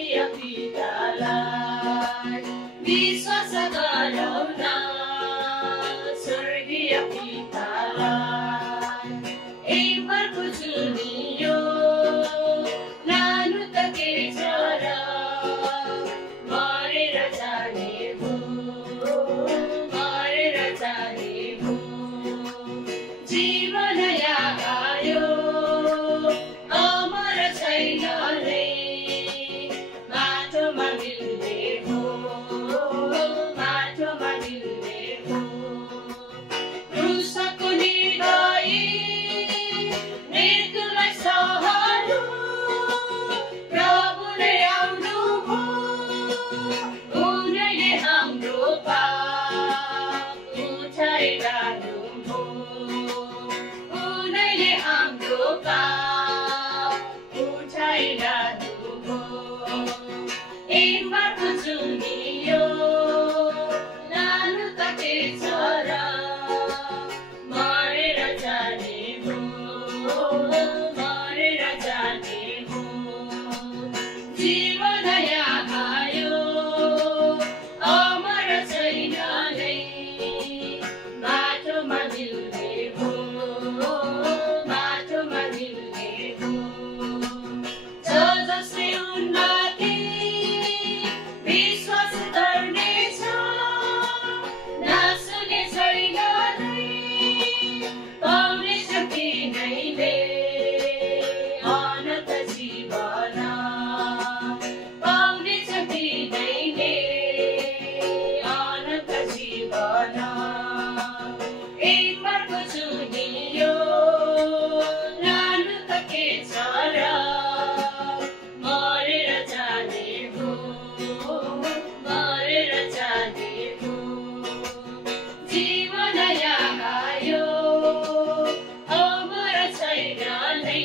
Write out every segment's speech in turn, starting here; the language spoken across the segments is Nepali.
स्वर्गीय पितालाई विश्वास गरौँ न स्वर्गीय पितालाई एकबारको चुनियो लानु त के छ र मरेर जाने भो मरेर जाने भो जीवन यहाँ आयो अमर छैन रे माटोमा मिल्ने भो माटोमा मिल्ने भो क्रुसको निर्दयी मृत्युलाई सहनु प्रभुले आउनु भो उनैले हाम्रो पाप उठाइरहनु भो उनैले हाम्रो पाप उठाइरहनु भो एकबारको चुनियो लानु त के छ र मरेर जाने भो मरेर जाने भो जीवन यहाँ आयो अमर छैन नै माटोमा मिल्ने भो माटोमा मिल्ने भो जसले उन्नति विश्वास गर्नेछ नासुने छैन नै पाउने शक्ति नैले अनन्त जीवन पाउने शक्ति नैले अनन्त जीवन एकबारको चुनियो लानु त के छ र मरेर जाने भो मरेर जाने भो जीवन यहाँ आयो अमर छैन नै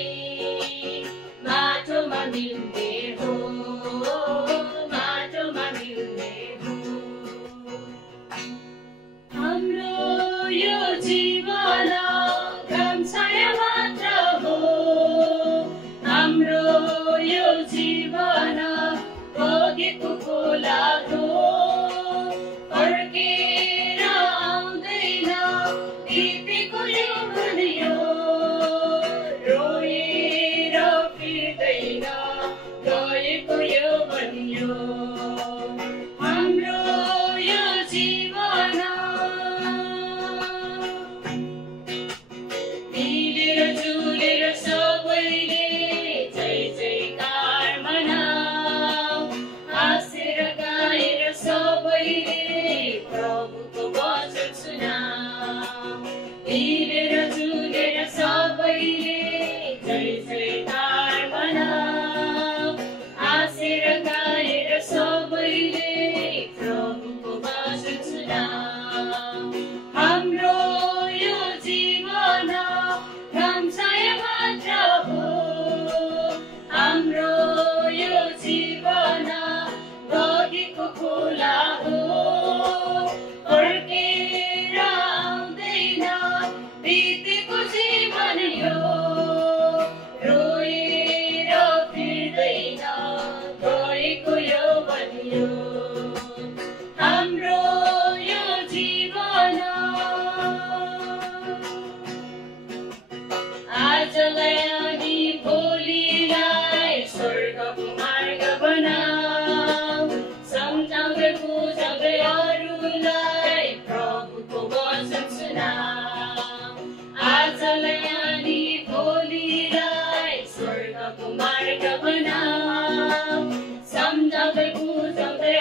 माटोमा मिल्ने भो माटोमा मिल्ने भो हाम्रो यो जीवन घाम छाया मात्र हो हाम्रो यो जीवन बगेको खोला हो फर्केर आउँदैन बितेको यो भनियो रोएर फिर्दैन गएको यो भनियो हाम्रो यो जीवन मिलेर जुलेर सबैले जय जयकार मनाऊ हाँसेर गाएर सबैले प्रभुको वचन सुनाऊ मिलेर जुलेर सबैले जय जयकार मनाऊ हाँसेर गाएर सबैले प्रभुको वचन सुनाऊ हाम्रो यो जीवन घाम छाया मात्र हो हाम्रो यो जीवन बगेको खोला हो फर्केर आउँदैन बितेको जीवन यो रोएर फिर्दैन गएको यो भनियो हाम्रो यो जीवन आजलाई अनि भोलिलाई स्वर्गको मार्ग बनाऊ सम्झाउँदै बुझाउँदै अरूलाई प्रभुको वचन सुनाऊ आजलाई अनि भोलिलाई स्वर्गको मार्ग बनाऊ सम्झाउँदै बुझाउँदै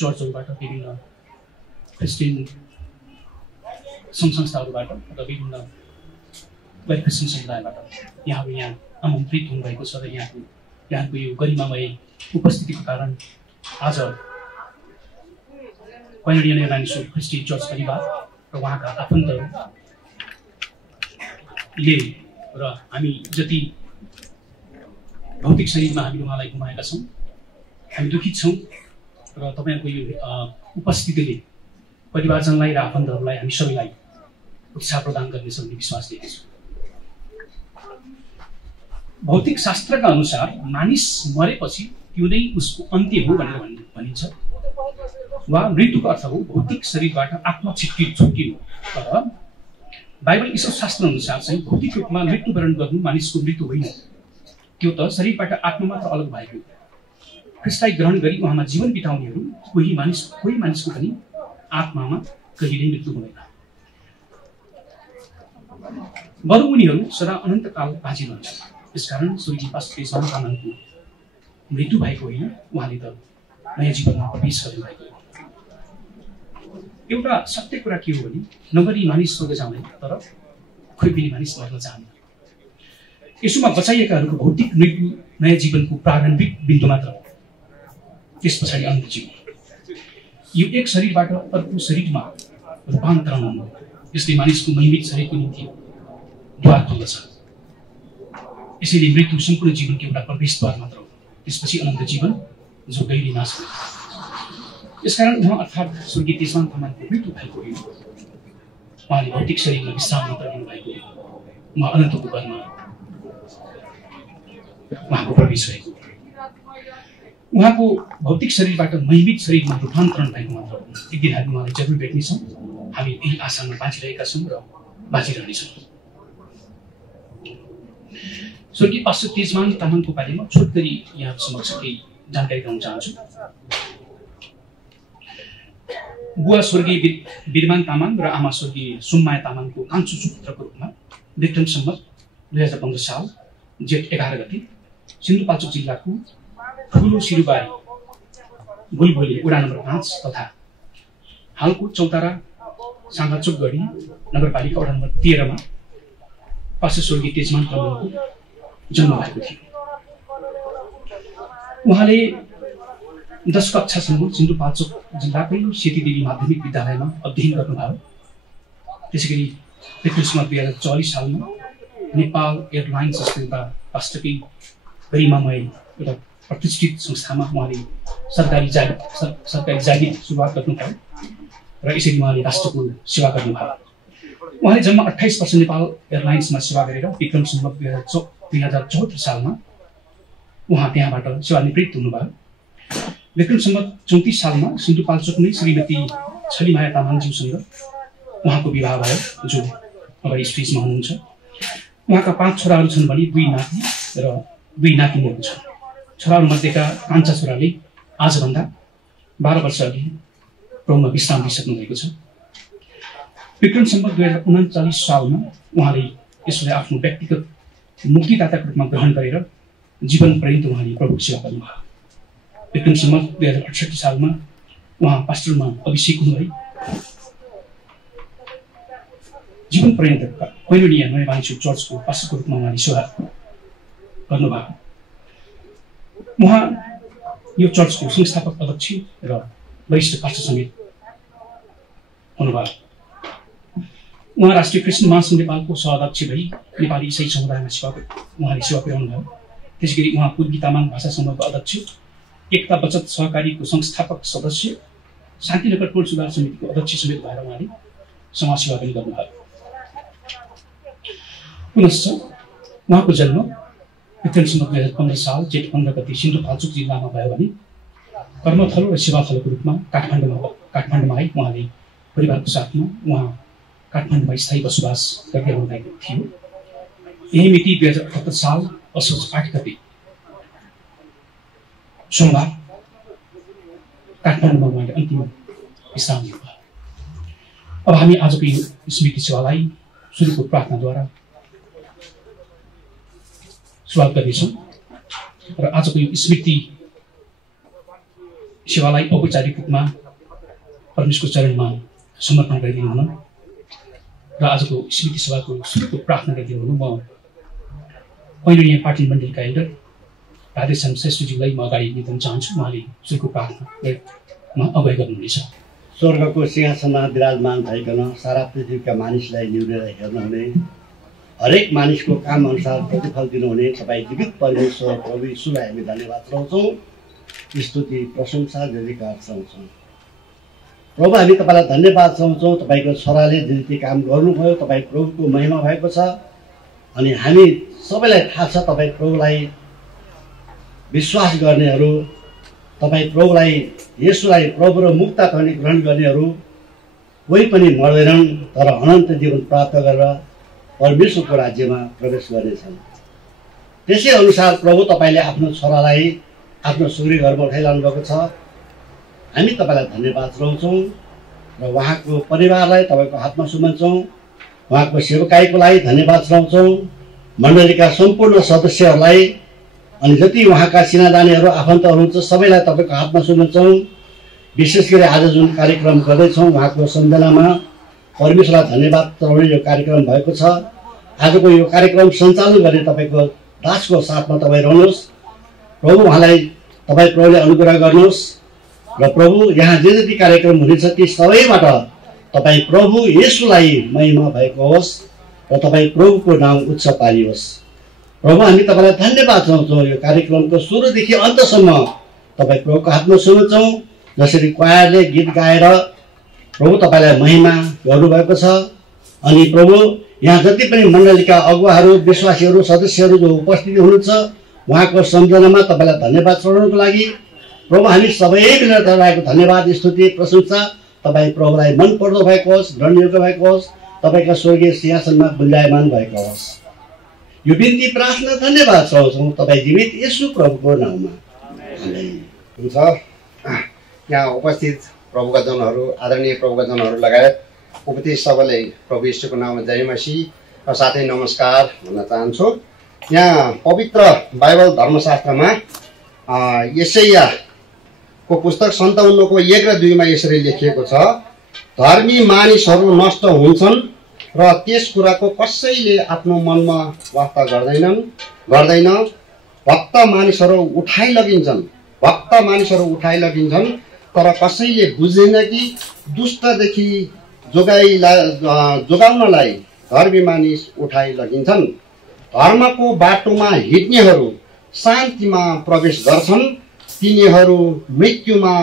चर्चहरूबाट विभिन्न क्रिस्चियन सङ्घ संस्थाहरूबाट र विभिन्न गैर क्रिस्चियन समुदायबाट यहाँहरू यहाँ आमन्त्रित हुनुभएको छ र यहाँको यो गरिमामय उपस्थितिको कारण आज कैनेडियन एयरलाइन्सको क्रिस्चियन चर्च परिवार र उहाँका आफन्तहरूले र हामी जति भौतिक शरीरमा हामीले उहाँलाई गुमाएका छौँ, हामी दुखित छौँ र तपाईँहरूको यो उपस्थितिले परिवारजनलाई र आफन्तहरूलाई हामी सबैलाई उत्साह प्रदान गर्नेछ भन्ने विश्वास लिएको छु। भौतिक शास्त्रका अनुसार मानिस मरेपछि त्यो नै उसको अन्त्य हो भनेर भनिन्छ वा मृत्युको अर्थ हो भौतिक शरीरबाट आत्मा छुट्टिनु। तर बाइबल ईश्वरशास्त्र अनुसार चाहिँ भौतिक रूपमा मृत्युवरण गर्नु मानिसको मृत्यु होइन, त्यो त शरीरबाट आत्मा मात्र अलग भएको हो। ख्रीष्टलाई ग्रहण गरी उहाँमा जीवन बिताउनेहरू कोही मानिसको पनि आत्मामा कहिल्यै मृत्यु हुँदैन, बरु उनीहरू सदा अनन्तकाल बाँचिरहन्छ। त्यसकारण स्वर्गीय पास्टर तामाङको मृत्यु भएको होइन, उहाँले त नयाँ जीवनमा प्रवेश गर्नुभएको हो। एउटा सत्य कुरा के हो भने नगरी मानिस स्वर्ग जाँदैन, तर खोइ पनि मानिस मर्न चाहन्न। यसोमा बचाइएकाहरूको भौतिक मृत्यु नयाँ जीवनको प्रारम्भिक बिन्दु मात्र हो, त्यस पछाडि अनन्त जीवन। यो एक शरीरबाट अर्को शरीरमा रूपान्तरण हुनु, यसले मानिसको महिमित शरीरको निम्ति द्वार खोल्दछ। यसैले मृत्यु सम्पूर्ण जीवनको एउटा प्रवेशद्वार मात्र हो, त्यसपछि अनन्त जीवन जो कहिले नाश हुँदैन। यसकारण उहाँ अर्थात् स्वर्गीय तेजमान तामाङको मृत्यु भएको होइन, उहाँले भौतिक शरीरमा विश्राम मात्र लिनुभएको हो। उहाँ अनन्तको घरमा उहाँको प्रवेश भएको, उहाँको भौतिक शरीरबाट महिमित शरीरमा रूपान्तरण भएको मात्र हो। एक दिन हामी उहाँलाई जरुर भेट्नेछौँ। हामी यही आशामा बाँचिरहेका छौँ र बाँचिरहनेछौँ। स्वर्गीय पास्टर तेजमान तामाङको बारेमा छोट गरी यहाँ समक्ष केही जानकारी दिन चाहन्छु। बुवा स्वर्गीय वीरमान तामाङ र आमा स्वर्गीय सुम्माया तामाङको कान्छो सुपुत्रको रूपमा विक्रम सम्वत 2015 साल जेठ 11 गते सिन्धुपाल्चोक जिल्लाको ठुलो सिरुबारी बुलबुली वडा नम्बर 5 तथा हालको चौतारा साङ्गाचोकगढी नगरपालिका वडा नम्बर 13 मा पास्टर स्वर्गीय तेजमान तामाङको जन्म भएको थियो। उहाँले 10 कक्षासम्म सिन्धुपाल्चोक जिल्लाकै सेतीदेवी माध्यमिक विद्यालयमा अध्ययन गर्नुभयो। त्यसैगरी विक्रम 2044 सालमा नेपाल एयरलाइन्स जस्तो एउटा राष्ट्रकै गरिमामय एउटा प्रतिष्ठित संस्थामा उहाँले सरकारी जागिर सुरुवात गर्नुभयो र यसरी उहाँले राष्ट्रको सेवा गर्नुभयो। उहाँले जम्मा 28 वर्ष नेपाल एयरलाइन्समा सेवा गरेर विक्रम सम्वत 2074 सालमा उहाँ त्यहाँबाट सेवानिवृत्त हुनुभयो। विक्रम सम्वत 34 सालमा सिन्धुपाल्चोकमै श्रीमती छलीमाया तामाङज्यूसँग उहाँको विवाह भयो, जो अगाडि स्टेजमा हुनुहुन्छ। उहाँका 5 छोराहरू छन् भने 2 नाति र 2 नातिनीहरू छन्। छोराहरूमध्येका कान्छा छोराले आजभन्दा 12 वर्ष अघि प्रभुमा विश्राम लिइसक्नु भएको छ। विक्रम सम्वत 2039 सालमा उहाँले यसलाई आफ्नो व्यक्तिगत मुक्तिदाताको रूपमा ग्रहण गरेर जीवन पर्यन्त उहाँले प्रभुको सेवा गर्नुभयो। विक्रम सम्वत 2068 सालमा उहाँ पास्टरमा अभिषेक हुनुभयो। जीवन पर्यन्त कैनेडियन नयाँ बानिसो चर्चको पास्टरको रूपमा उहाँले सेवा गर्नुभयो। उहाँ यो चर्चको संस्थापक अध्यक्ष र वरिष्ठ पास्टर समेत हुनुभयो। उहाँ राष्ट्रिय क्रिस्चियन महासङ्घ नेपालको सहअध्यक्ष भई नेपाली इसाई समुदायमा उहाँले सेवा पुर्याउनुभयो। त्यसैगरी उहाँ पूर्वी तामाङ भाषा समूहको अध्यक्ष, एकता बचत सहकारीको संस्थापक सदस्य, शान्तिनगर टोल सुधार समितिको अध्यक्ष समेत भएर उहाँले समाजसेवा पनि गर्नुभयो। पुनश्च उहाँको जन्म विक्रम सम्वत 2015 साल जेठ 15 गते सिन्धुपाल्चोक जिल्लामा भयो भने कर्मथलो र सेवाथलोको रूपमा काठमाडौँमा आई उहाँले परिवारको साथमा उहाँ काठमाडौँमा स्थायी बसोबास गर्दै आउनुभएको थियो। यही मिति 2078 साल असोज 8 गते सोमबार काठमाडौँमा उहाँले अन्तिम विश्राम लिनुभयो। अब हामी आजको यो स्मृति सेवालाई सुरुको प्रार्थनाद्वारा सुरुवात गर्नेछौँ र आजको यो स्मृति सेवालाई औपचारिक रूपमा परमेश्वरको चरणमा समर्पण गरिदिनु हुन र आजको स्मृति सभाको सुरुको प्रार्थना गरिदिनु हुन म पहिलो यहाँ पार्टी मण्डलीका एल्डर राधेश्याम श्रेष्ठज्यूलाई म अगाडि निम्ताउन चाहन्छु। उहाँले सुरुको प्रार्थनामा अगुवाई गर्नुहुनेछ। स्वर्गको सिंहासनमा विराजमान भइकन सारा पृथ्वीका मानिसलाई निहुरेर हेर्नुहुने, हरेक मानिसको काम अनुसार प्रतिफल दिनुहुने तपाईँ जीवित परमेश्वर प्रभु यीशुलाई हामी धन्यवाद चढाउँछौँ, स्तुति प्रशंसा जयकार चढाउँछौँ। प्रभु हामी तपाईँलाई धन्यवाद चढाउँछौँ। तपाईँको छोराले जे रीति काम गर्नुभयो तपाईँ प्रभुको महिमा भएको छ अनि हामी सबैलाई थाहा छ तपाईँ प्रभुलाई विश्वास गर्नेहरू, तपाईँ प्रभुलाई येशूलाई प्रभु र मुक्ता पनि ग्रहण गर्नेहरू कोही पनि मर्दैनन् तर अनन्त जीवन प्राप्त गरेर परमेश्वरको राज्यमा प्रवेश गर्नेछन्। त्यसै अनुसार प्रभु तपाईँले आफ्नो छोरालाई आफ्नो स्वर्गीय घरमा उठाइरहनु भएको छ। हामी तपाईँलाई धन्यवाद चढाउँछौँ र उहाँको परिवारलाई तपाईँको हातमा सुम्बन्छौँ। उहाँको सेवकाईको लागि धन्यवाद चढाउँछौँ। मण्डलीका सम्पूर्ण सदस्यहरूलाई अनि जति उहाँका सिनादानीहरू आफन्तहरू हुन्छ सबैलाई तपाईँको हातमा सुम्बन्छौँ। विशेष गरी आज जुन कार्यक्रम गर्दैछौँ उहाँको सम्झनामा परमेश्वरलाई धन्यवाद चढाउने यो कार्यक्रम भएको छ। आजको यो कार्यक्रम सञ्चालन गर्ने तपाईँको दासको साथमा तपाईँ रहनुहोस्। प्रभु उहाँलाई तपाईँ प्रभुले अनुग्रह गर्नुहोस् र प्रभु यहाँ जे जति कार्यक्रम हुनेछ ती सबैबाट तपाईँ प्रभु येशूलाई महिमा भएको होस् र तपाईँ प्रभुको नाम उच्च पारियोस्। प्रभु हामी तपाईँलाई धन्यवाद चढाउँछौँ। यो कार्यक्रमको सुरुदेखि अन्तसम्म तपाईँ प्रभुको हातमा सुन्छौँ। जसरी क्वायरले गीत गाएर प्रभु तपाईँलाई महिमा गर्नुभएको छ अनि प्रभु यहाँ जति पनि मण्डलीका अगुवाहरू, विश्वासीहरू, सदस्यहरू जो उपस्थित हुनुहुन्छ उहाँको सम्झनामा तपाईँलाई धन्यवाद चढाउनको लागि प्रभु हामी सबै मिलेर तपाईँको धन्यवाद स्तुति प्रशंसा तपाईँ प्रभुलाई मन पर्दो भएको होस्, ग्रहणयोग्य भएको होस्, तपाईँका स्वर्गीय सिंहासनमा विराजमान भएको होस्। यो बिन्ती प्रार्थना धन्यवाद चढाउँछौँ तपाईँ जीवित येशू प्रभुको नाममा। हुन्छ। यहाँ उपस्थित प्रभुका जनहरू, आदरणीय प्रभुका जनहरू लगायत उपस्थित सबैलाई प्रभु येशूको नाममा जय मसीह र साथै नमस्कार भन्न चाहन्छु। यहाँ पवित्र बाइबल धर्मशास्त्रमा यशायाको पुस्तक 57को 1 र 2 मा यसरी लेखिएको छ, धर्मी मानिसहरू नष्ट हुन्छन् र त्यस कुराको कसैले आफ्नो मनमा वास्ता गर्दैन। भक्त मानिसहरू उठाइ लगिन्छन् तर कसैले बुझ्दैन कि दुष्टदेखि जोगाउनलाई धर्मी मानिस उठाइ लगिन्छन्। धर्मको बाटोमा हिँड्नेहरू शान्तिमा प्रवेश गर्छन्, तिनीहरू मृत्युमा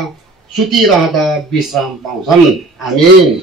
सुतिरहँदा विश्राम पाउँछन्। आमेन।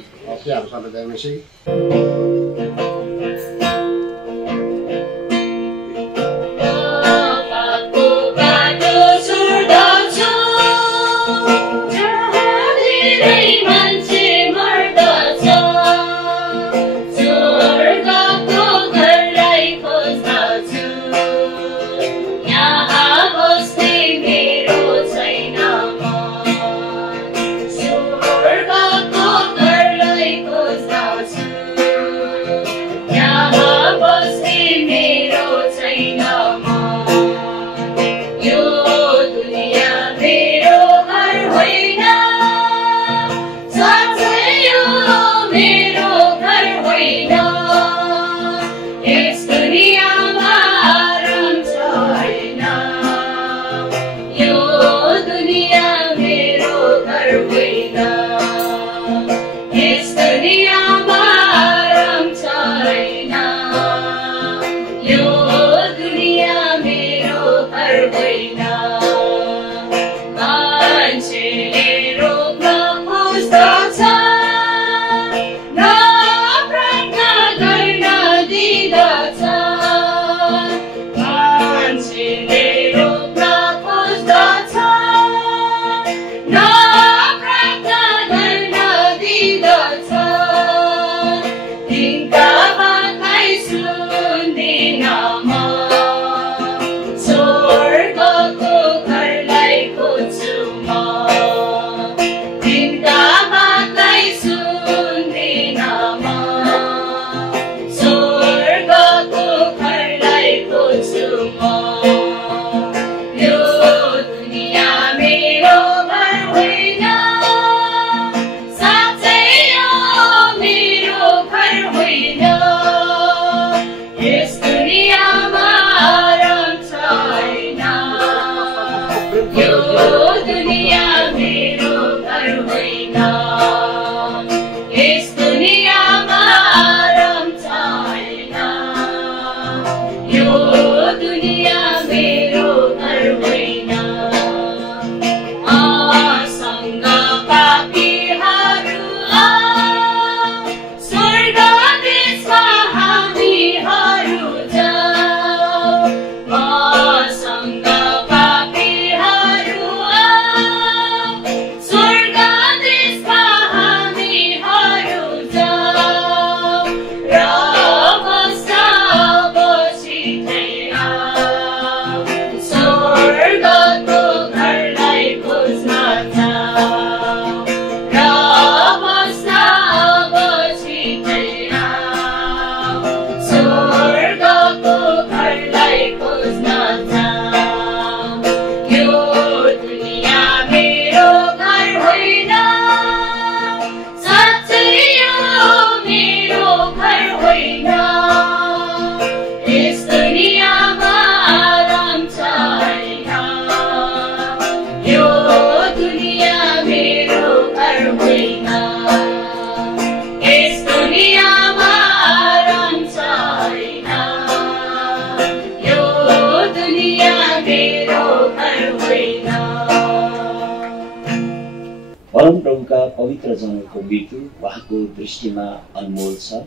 परमप्रभुका पवित्र जनहरूको मृत्यु उहाँको दृष्टिमा अनमोल छ।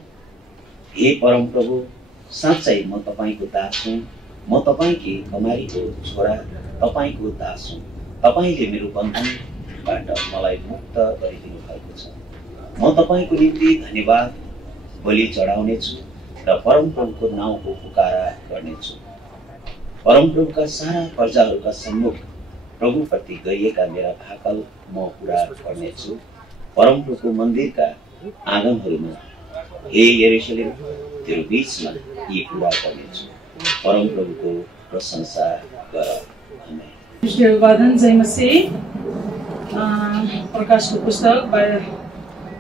हे परमप्रभु, साँच्चै म तपाईँको दास हुँ, म तपाईँकी कमारीको छोरा, तपाईँको दास हुँ। तपाईँले मेरो बन्धनबाट मलाई मुक्त गरिदिनु भएको छ। म तपाईँको निम्ति धन्यवाद बलि चढाउनेछु र परमप्रभुको नाउँको पुकारा गर्नेछु। परमप्रभुका सारा प्रजाहरूका सम्मुख प्रभुप्रति गरिएका मेरा भाकल म पुरा गर्नेछु। परमप्रभुको मन्दिरका आँगनहरूमा हे यरुशलेम, तेरो बीचमा यी पुरा गर्नेछु। परमप्रभुको प्रशंसा गर। आमेन। वादन जय मसीह। प्रकाशको पुस्तक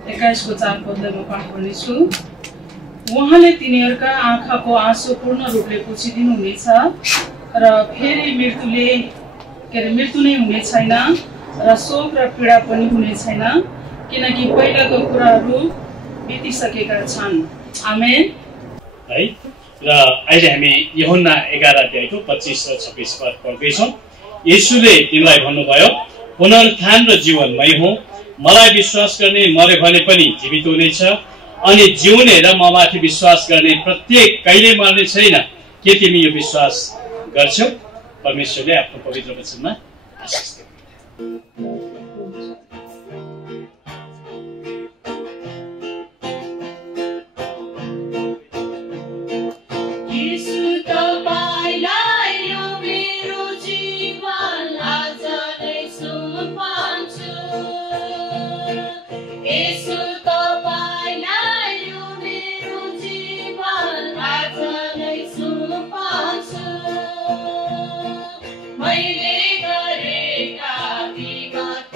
21 को 4 पदलाई म पाठ गर्नेछु। उहाँले तिनीहरूका आँखाको आँसु पूर्ण रूपले पुछिदिनु हुनेछ र फेरि मृत्यु नै हुने छैन र शोक र पीडा पनि हुने छैन, किनकि पहिलाको कुराहरू बितिसकेका छन्। आमेन। है र अहिले हामी यूहन्ना 11 अध्यायको 25 र 26 पद पढ्दैछौँ। येशूले तिनलाई भन्नुभयो, पुनरुत्थान र जीवन मै हुँ। मलाई विश्वास गर्ने मरे भने पनि जीवित हुनेछ, अनि जिउने र ममाथि विश्वास गर्ने प्रत्येक कहिले मर्ने छैन। के तिमी यो विश्वास गर्छौ? परमेश्वरले आफ्नो पवित्र वचनमा आशीष दिनु। मैले गरेका विगत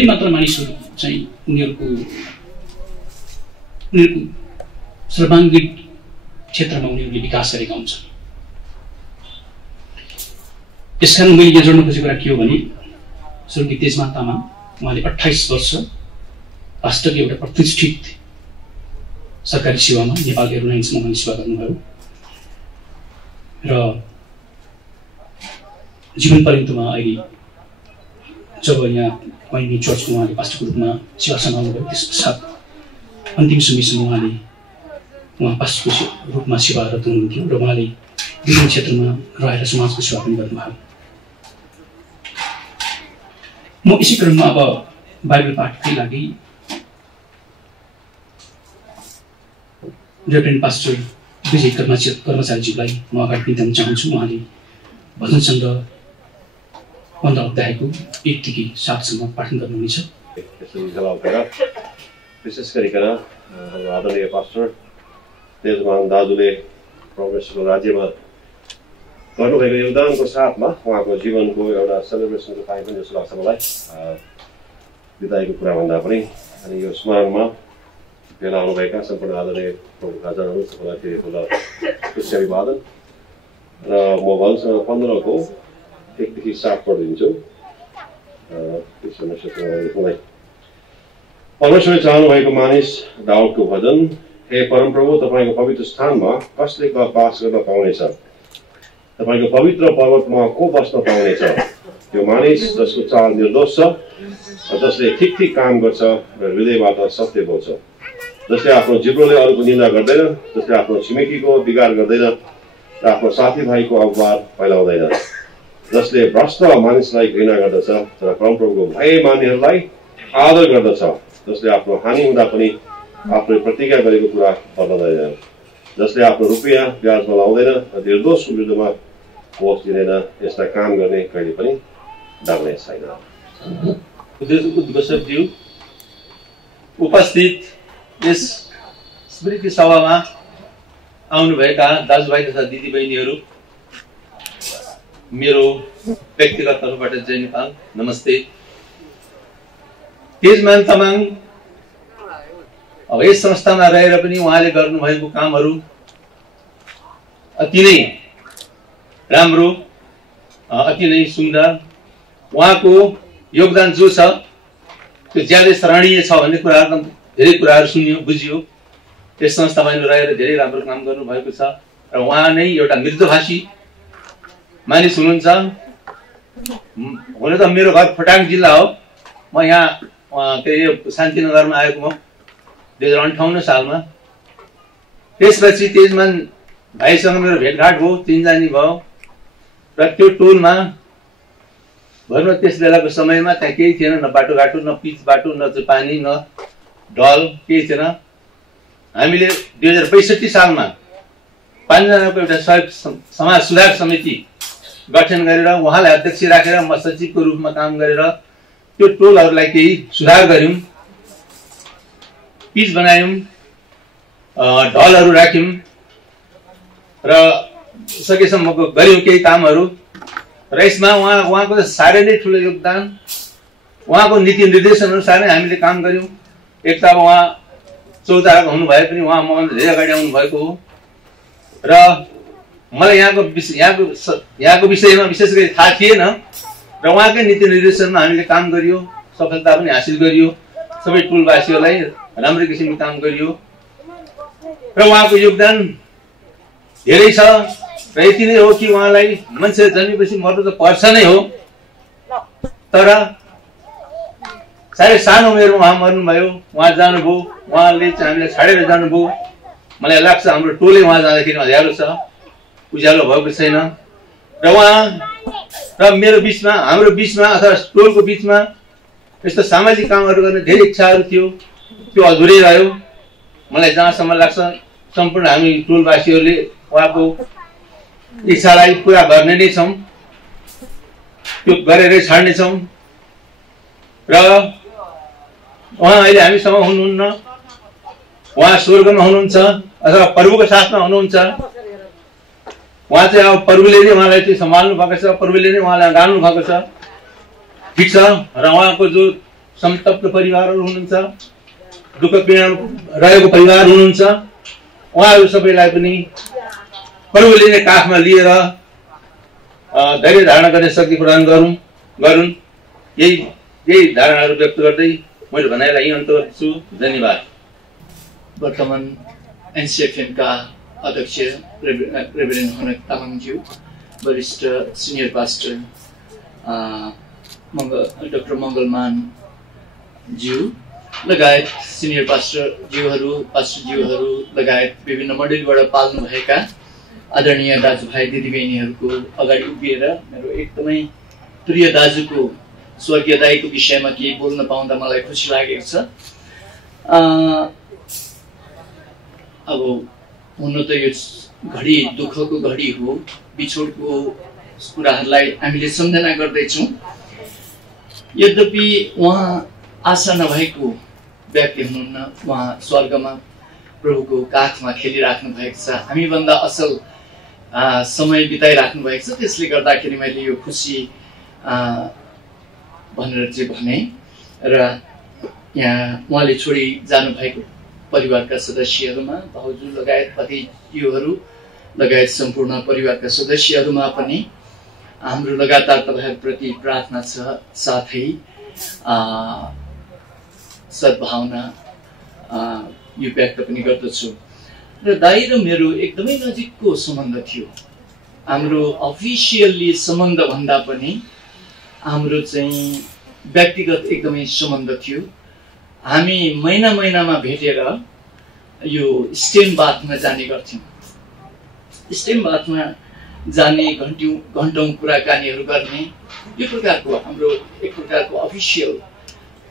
धेरै मात्र मानिसहरू चाहिँ उनीहरूको सर्वाङ्गीण क्षेत्रमा उनीहरूले विकास गरेका हुन्छन्। यसकारण मैले यहाँ जोड्न खोजेको कुरा के हो भने स्वर्गीय तेजमान तामाङ उहाँले 28 वर्ष राष्ट्रको एउटा प्रतिष्ठित सरकारी सेवामा नेपाल एयरलाइन्समा उहाँले सेवा गर्नुभयो र जीवन पर्यन्तमा अहिले जब यहाँ क्वाइनी चर्चको उहाँले पास्टरको रूपमा सेवा सम्हाल्नुभयो त्यस पश्चात अन्तिम समयसम्म उहाँ पास्टरको रूपमा सेवारत हुनुहुन्थ्यो र उहाँले विभिन्न क्षेत्रमा रहेर समाजको सेवा पनि गर्नुभयो। म यसै क्रममा अब बाइबल पाठकै लागि रेभरेन्ड पास्टर विजय कर्मचारीज्यूलाई म अगाडि बिन्ताउन चाहन्छु। उहाँले भजन सङ्घ 15 अध्यायको 1 देखि 7 सम्म पाठन गर्नुहुनेछ। विशेष गरिकन हाम्रो आदरणीय पास्टर तेजमान दाजुले परमेश्वरको राज्यमा गर्नुभएको योगदानको साथमा उहाँको जीवनको एउटा सेलिब्रेसनको टाइम पनि जस्तो लाग्छ मलाई, विदाईको कुरा भन्दा पनि। अनि यो स्मरणमा भेला आउनुभएका सम्पूर्ण आदरणीय प्रभुकाजनहरू सबैलाई फेरि खुसी अभिवादन र म भजन 15 को 1 देखि 7 पढिदिन्छु। परमेश्वरले चाहनु भएको मानिस दाउदको भजन। हे परमप्रभु, तपाईँको पवित्र स्थानमा कसले बास गर्न पाउनेछ? तपाईँको पवित्र पर्वतमा को बस्न पाउनेछ? त्यो मानिस जसको चाल निर्दोष छ र जसले ठिक काम गर्छ र हृदयबाट सत्य बोल्छ, जसले आफ्नो जिब्रोले अरूको निन्दा गर्दैन, जसले आफ्नो छिमेकीको बिगार गर्दैन र आफ्नो साथीभाइको अपवाद फैलाउँदैन, जसले भ्रष्ट मानिसलाई घृणा गर्दछ तर परमप्रभुको भय मान्नेहरूलाई आदर गर्दछ, जसले आफ्नो हानि हुँदा पनि आफ्नो प्रतिज्ञा गरेको कुरा बदल्दैन, जसले आफ्नो रुपियाँ ब्याजमा लाउँदैन र निर्दोषको विरुद्धमा भोट दिँदैन, यस्ता काम गर्ने कहिले पनि डर्ने छैन। उद्घोषकज्यू, उपस्थित यस स्मृति सभामा आउनुभएका दाजुभाइ तथा दिदीबहिनीहरू, मेरो व्यक्तिगत तर्फबाट जय नेपाल, नमस्ते। तेजमान तामाङ अब यस संस्थामा रहेर पनि उहाँले गर्नुभएको कामहरू अति नै राम्रो, अति नै सुन्दर। उहाँको योगदान जो छ त्यो ज्यादै सराहनीय छ भन्ने कुराहरू, धेरै कुराहरू सुनियो, बुझियो। यस संस्थामा रहेर धेरै राम्रो काम गर्नुभएको छ र उहाँ नै एउटा मृदुभाषी मानिस हुनुहुन्छ। हुन त मेरो घर खोटाङ जिल्ला हो, म यहाँ शान्तिनगरमा आएको म 2058 सालमा। त्यसपछि तेजमान भाइसँग मेरो भेटघाट भयो, चिनजानी भयो र त्यो टोलमा भनौँ त्यस बेलाको समयमा त्यहाँ केही थिएन, न बाटोघाटो, न पिच बाटो, न चाहिँ पानी, न ढल, केही थिएन। हामीले 2062 सालमा 5 जनाको एउटा सहयोग समाज सुधार समिति गठन गरेर उहाँलाई अध्यक्ष राखेर म सचिवको रूपमा काम गरेर त्यो टोलहरूलाई केही सुधार गर्यौं, पिच बनायौं, ढलहरू राख्यौं र सकेसम्मको गर्यौं केही कामहरू। र यसमा उहाँको साह्रै नै ठुलो योगदान, उहाँको नीति निर्देशन अनुसार नै हामीले काम गर्यौं। एक त अब उहाँ 14 हुनुभए पनि उहाँ मभन्दा धेरै अगाडि आउनु भएको हो र मलाई यहाँको विषयमा विशेष गरी थाहा थिएन र उहाँकै नीति निर्देशनमा हामीले काम गरियो, सफलता पनि हासिल गरियो, सबै टोलवासीहरूलाई राम्रो किसिमको काम गरियो र उहाँको योगदान धेरै छ। र यति नै हो कि उहाँलाई मान्छे जन्मेपछि मर्नु त पर्छ नै हो, तर साह्रै सानो उमेरमा उहाँ मर्नुभयो, उहाँ जानुभयो, उहाँले चाहिँ हामीलाई छाडेर जानुभयो। मलाई लाग्छ हाम्रो टोलै उहाँ जाँदाखेरि अँध्यारो छ, उज्यालो भएको छैन। र उहाँ र मेरो बिचमा, हाम्रो बिचमा अथवा टोलको बिचमा यस्तो सामाजिक कामहरू गर्ने धेरै इच्छाहरू थियो, त्यो अधुरै रह्यो। मलाई जहाँसम्म लाग्छ सम्पूर्ण हामी टोलवासीहरूले उहाँको इच्छालाई पुरा गर्ने नै छौँ, त्यो गरेरै छाड्नेछौँ। र उहाँ अहिले हामीसँग हुनुहुन्न, उहाँ स्वर्गमा हुनुहुन्छ अथवा प्रभुको साथमा हुनुहुन्छ। उहाँ चाहिँ अब प्रभुले नै उहाँलाई चाहिँ सम्हाल्नु भएको छ, प्रभुले नै उहाँलाई गाल्नु भएको छ, ठिक छ। र उहाँको जो संतप्त परिवारहरू हुनुहुन्छ, दुःख पीडा रहेको परिवार हुनुहुन्छ, उहाँहरू सबैलाई पनि प्रभुले नै काखमा लिएर धैर्य धारणा गर्ने शक्ति प्रदान गरून्। यही धारणाहरू व्यक्त गर्दै मैले भनाइलाई यही अन्त गर्छु। धन्यवाद। वर्तमान एनसिएफएम का अध्यक्ष रेभरेन्ड हनक तामाङज्यू, वरिष्ठ सिनियर पास्टर डाक्टर मङ्गलमान ज्यू लगायत सिनियर पास्टरज्यूहरू लगायत विभिन्न मण्डलीबाट पाल्नुभएका आदरणीय दाजुभाइ दिदीबहिनीहरूको अगाडि उभिएर मेरो एकदमै प्रिय दाजुको स्वर्गीय दाइको विषयमा केही बोल्न पाउँदा मलाई खुसी लागेको छ। अब हुन त यो घडी दुःखको घडी हो, बिछोडको कुराहरूलाई हामीले सम्झना गर्दैछौँ। यद्यपि उहाँ आशा नभएको व्यक्ति हुनुहुन्न, उहाँ स्वर्गमा प्रभुको काखमा खेलिराख्नु भएको छ, हामीभन्दा असल समय बिताइराख्नु भएको छ। त्यसले गर्दाखेरि मैले यो खुसी भनेर चाहिँ भने र यहाँ उहाँले छोडी जानुभएको परिवारका सदस्यहरूमा भाउजू लगायत पतिज्यूहरू लगायत सम्पूर्ण परिवारका सदस्यहरूमा पनि हाम्रो लगातार तपाईँहरूप्रति प्रार्थना छ, साथै सद्भावना यो व्यक्त पनि गर्दछु। र दाइ र मेरो एकदमै नजिकको सम्बन्ध थियो। हाम्रो अफिसियल्ली सम्बन्ध भन्दा पनि हाम्रो चाहिँ व्यक्तिगत एकदमै सम्बन्ध थियो। हामी महिनामा भेटेर यो स्टेम बाथमा जाने गर्थ्यौँ। स्टेम बाथमा जाने घन्टौँ कुराकानीहरू गर्ने, यो प्रकारको हाम्रो एक प्रकारको अफिसियल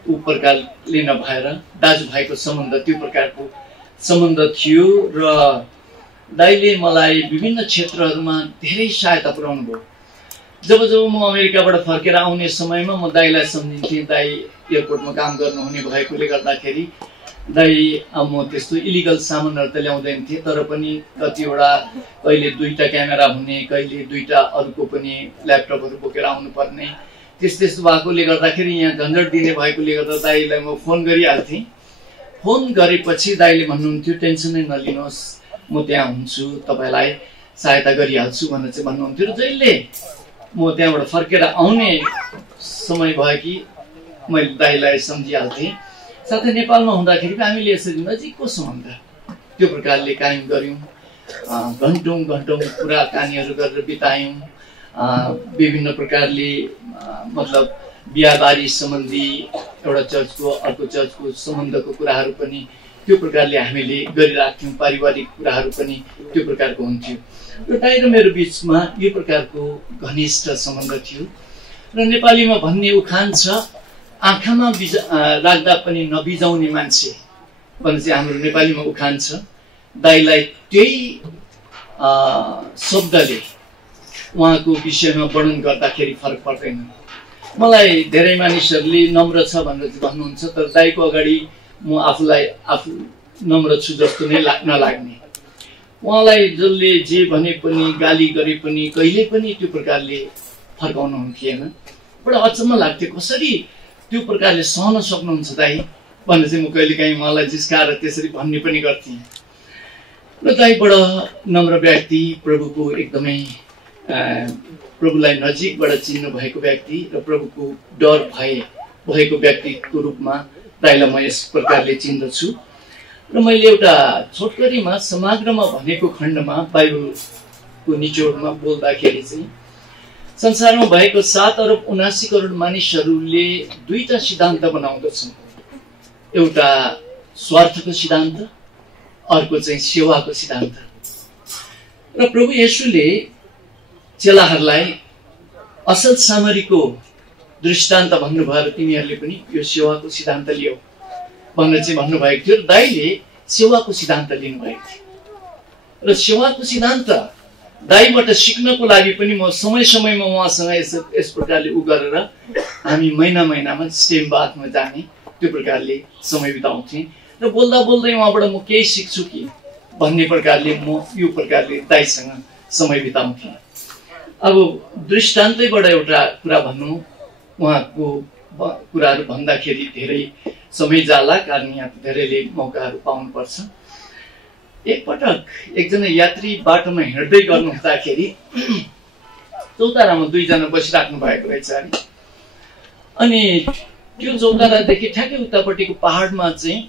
प्रकारले नभएर दाजुभाइको सम्बन्ध त्यो प्रकारको सम्बन्ध थियो। र दाइले मलाई विभिन्न क्षेत्रहरूमा धेरै सहायता पुर्याउनु भयो। जब म अमेरिकाबाट फर्केर आउने समयमा म दाइलाई सम्झिन्थेँ। दाइ एयरपोर्टमा काम गर्नुहुने भएकोले गर्दाखेरि दाइ म त्यस्तो इलिगल सामानहरू त ल्याउँदैन थिएँ, तर पनि कतिवटा कहिले 2टा क्यामेरा हुने, कहिले 2टा अरूको पनि ल्यापटपहरू बोकेर आउनु पर्ने, त्यस्तो भएकोले गर्दाखेरि यहाँ झन्झट दिने भएकोले गर्दा दाइलाई म फोन गरिहाल्थेँ। फोन गरेपछि दाइले भन्नुहुन्थ्यो टेन्सनै नलिनुहोस्, म त्यहाँ हुन्छु, तपाईँलाई सहायता गरिहाल्छु भनेर चाहिँ भन्नुहुन्थ्यो। र जहिले म त्यहाँबाट फर्केर आउने समय भयो कि मैले दाइलाई सम्झिहाल्थेँ। साथै नेपालमा हुँदाखेरि हामीले यसरी नजिकको सम्बन्ध त्यो प्रकारले कायम गऱ्यौँ। घन्टौँ कुराकानीहरू गरेर बितायौँ। विभिन्न प्रकारले मतलब बिहाबारी सम्बन्धी एउटा चर्चको अर्को चर्चको सम्बन्धको कुराहरू पनि त्यो प्रकारले हामीले गरिराख्थ्यौँ। पारिवारिक कुराहरू पनि त्यो प्रकारको हुन्थ्यो। र दाइ र मेरो बिचमा यो प्रकारको घनिष्ठ सम्बन्ध थियो। र नेपालीमा भन्ने उखान छ, आँखामा राख्दा पनि नबिजाउने मान्छे भन्ने चाहिँ हाम्रो नेपालीमा उखान छ। दाइलाई त्यही शब्दले उहाँको विषयमा वर्णन गर्दाखेरि फरक पर्दैन। मलाई धेरै मानिसहरूले नम्र छ भनेर चाहिँ भन्नुहुन्छ, तर दाइको अगाडि म आफू नम्र छु जस्तो नै नलाग्ने। उहाँलाई जसले जे भने पनि, गाली गरे पनि कहिले पनि त्यो प्रकारले फर्काउनु हुन्थेन। बडा अचम्म लाग्थ्यो, कसरी त्यो प्रकारले सहन सक्नुहुन्छ दाइ भनेर चाहिँ म कहिलेकाहीँ उहाँलाई जिस्काएर त्यसरी भन्ने पनि गर्थेँ। र दाइ बडा नम्र व्यक्ति, प्रभुको एकदमै प्रभुलाई नजिकबाट चिन्नु भएको व्यक्ति र प्रभुको डर भएको व्यक्तिको रूपमा दाइलाई म यस प्रकारले चिन्दछु। र मैले एउटा छोटकरीमा समग्रमा भनेको खण्डमा बाइबलको निचोडमा बोल्दाखेरि चाहिँ संसारमा भएको 7 अरब 79 करोड मानिसहरूले 2टा सिद्धान्त बनाउँदछन्। एउटा स्वार्थको सिद्धान्त, अर्को चाहिँ सेवाको सिद्धान्त। र प्रभु येशूले चेलाहरूलाई असल सामरीको दृष्टान्त भन्नुभयो र तिनीहरूले पनि यो सेवाको सिद्धान्त लियो भनेर चाहिँ भन्नुभएको थियो। दाइले सेवाको सिद्धान्त लिनुभएको थियो। र सेवाको सिद्धान्त दाइबाट सिक्नको लागि पनि म समयमा उहाँसँग यस प्रकारले गरेर हामी महिनामा स्टेम बाथमा जाने, त्यो प्रकारले समय बिताउँथेँ। र बोल्दा उहाँबाट म केही सिक्छु कि भन्ने प्रकारले म यो प्रकारले दाइसँग समय बिताउँथेँ। अब दृष्टान्तैबाट एउटा कुरा भन्नु, उहाँको कुराहरू भन्दाखेरि धेरै समय जाला, कारण यहाँ धेरैले मौकाहरू पाउनुपर्छ। एकपटक एकजना यात्री बाटोमा हिँड्दै गर्नु हुँदाखेरि चौतारामा दुईजना बसिराख्नु भएको रहेछ अरे। अनि त्यो चौतारादेखि ठ्याक्कै उतापट्टिको पहाडमा चाहिँ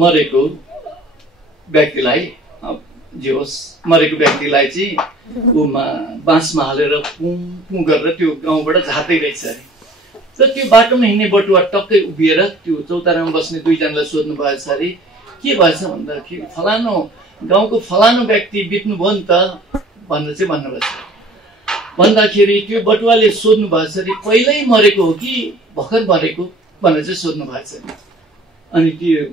मरेको व्यक्तिलाई जे होस् मरेको व्यक्तिलाई चाहिँ बाँसमा हालेर पुँ पुँ गरेर त्यो गाउँबाट झार्दै रहेछ अरे। र त्यो बाटोमा हिँड्ने बटुवा टक्कै उभिएर त्यो चौतारामा बस्ने दुईजनालाई सोध्नु भएछ अरे, के भएछ भन्दाखेरि फलानो गाउँको फलानो व्यक्ति बित्नुभयो नि त भनेर चाहिँ भन्नुभएछ। भन्दाखेरि त्यो बटुवाले सोध्नु भएछ अरे, पहिल्यै मरेको हो कि भर्खर मरेको भनेर चाहिँ सोध्नु भएछ अरे। अनि त्यो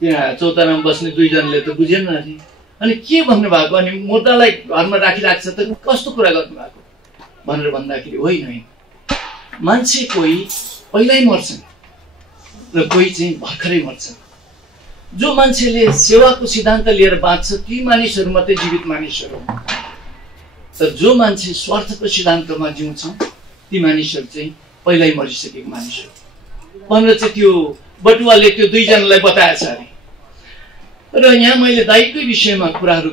त्यहाँ चौतारामा बस्ने दुईजनाले त बुझेन अरे। अनि के भन्नुभएको, अनि मुर्दालाई घरमा राखिराख्छ त कस्तो कुरा गर्नुभएको भनेर भन्दाखेरि होइन होइन, मान्छे कोही पहिल्यै मर्छन् र कोही चाहिँ भर्खरै मर्छन्। जो मान्छेले सेवाको सिद्धान्त लिएर बाँच्छ ती मानिसहरू मात्रै जीवित मानिसहरू हुन्। तर जो मान्छे स्वार्थको सिद्धान्तमा जिउँछन् ती मानिसहरू चाहिँ पहिल्यै मरिसकेको मानिसहरू भनेर चाहिँ त्यो बटुवाले त्यो दुईजनालाई बताएछ अरे। र यहाँ मैले दाइकै विषयमा कुराहरू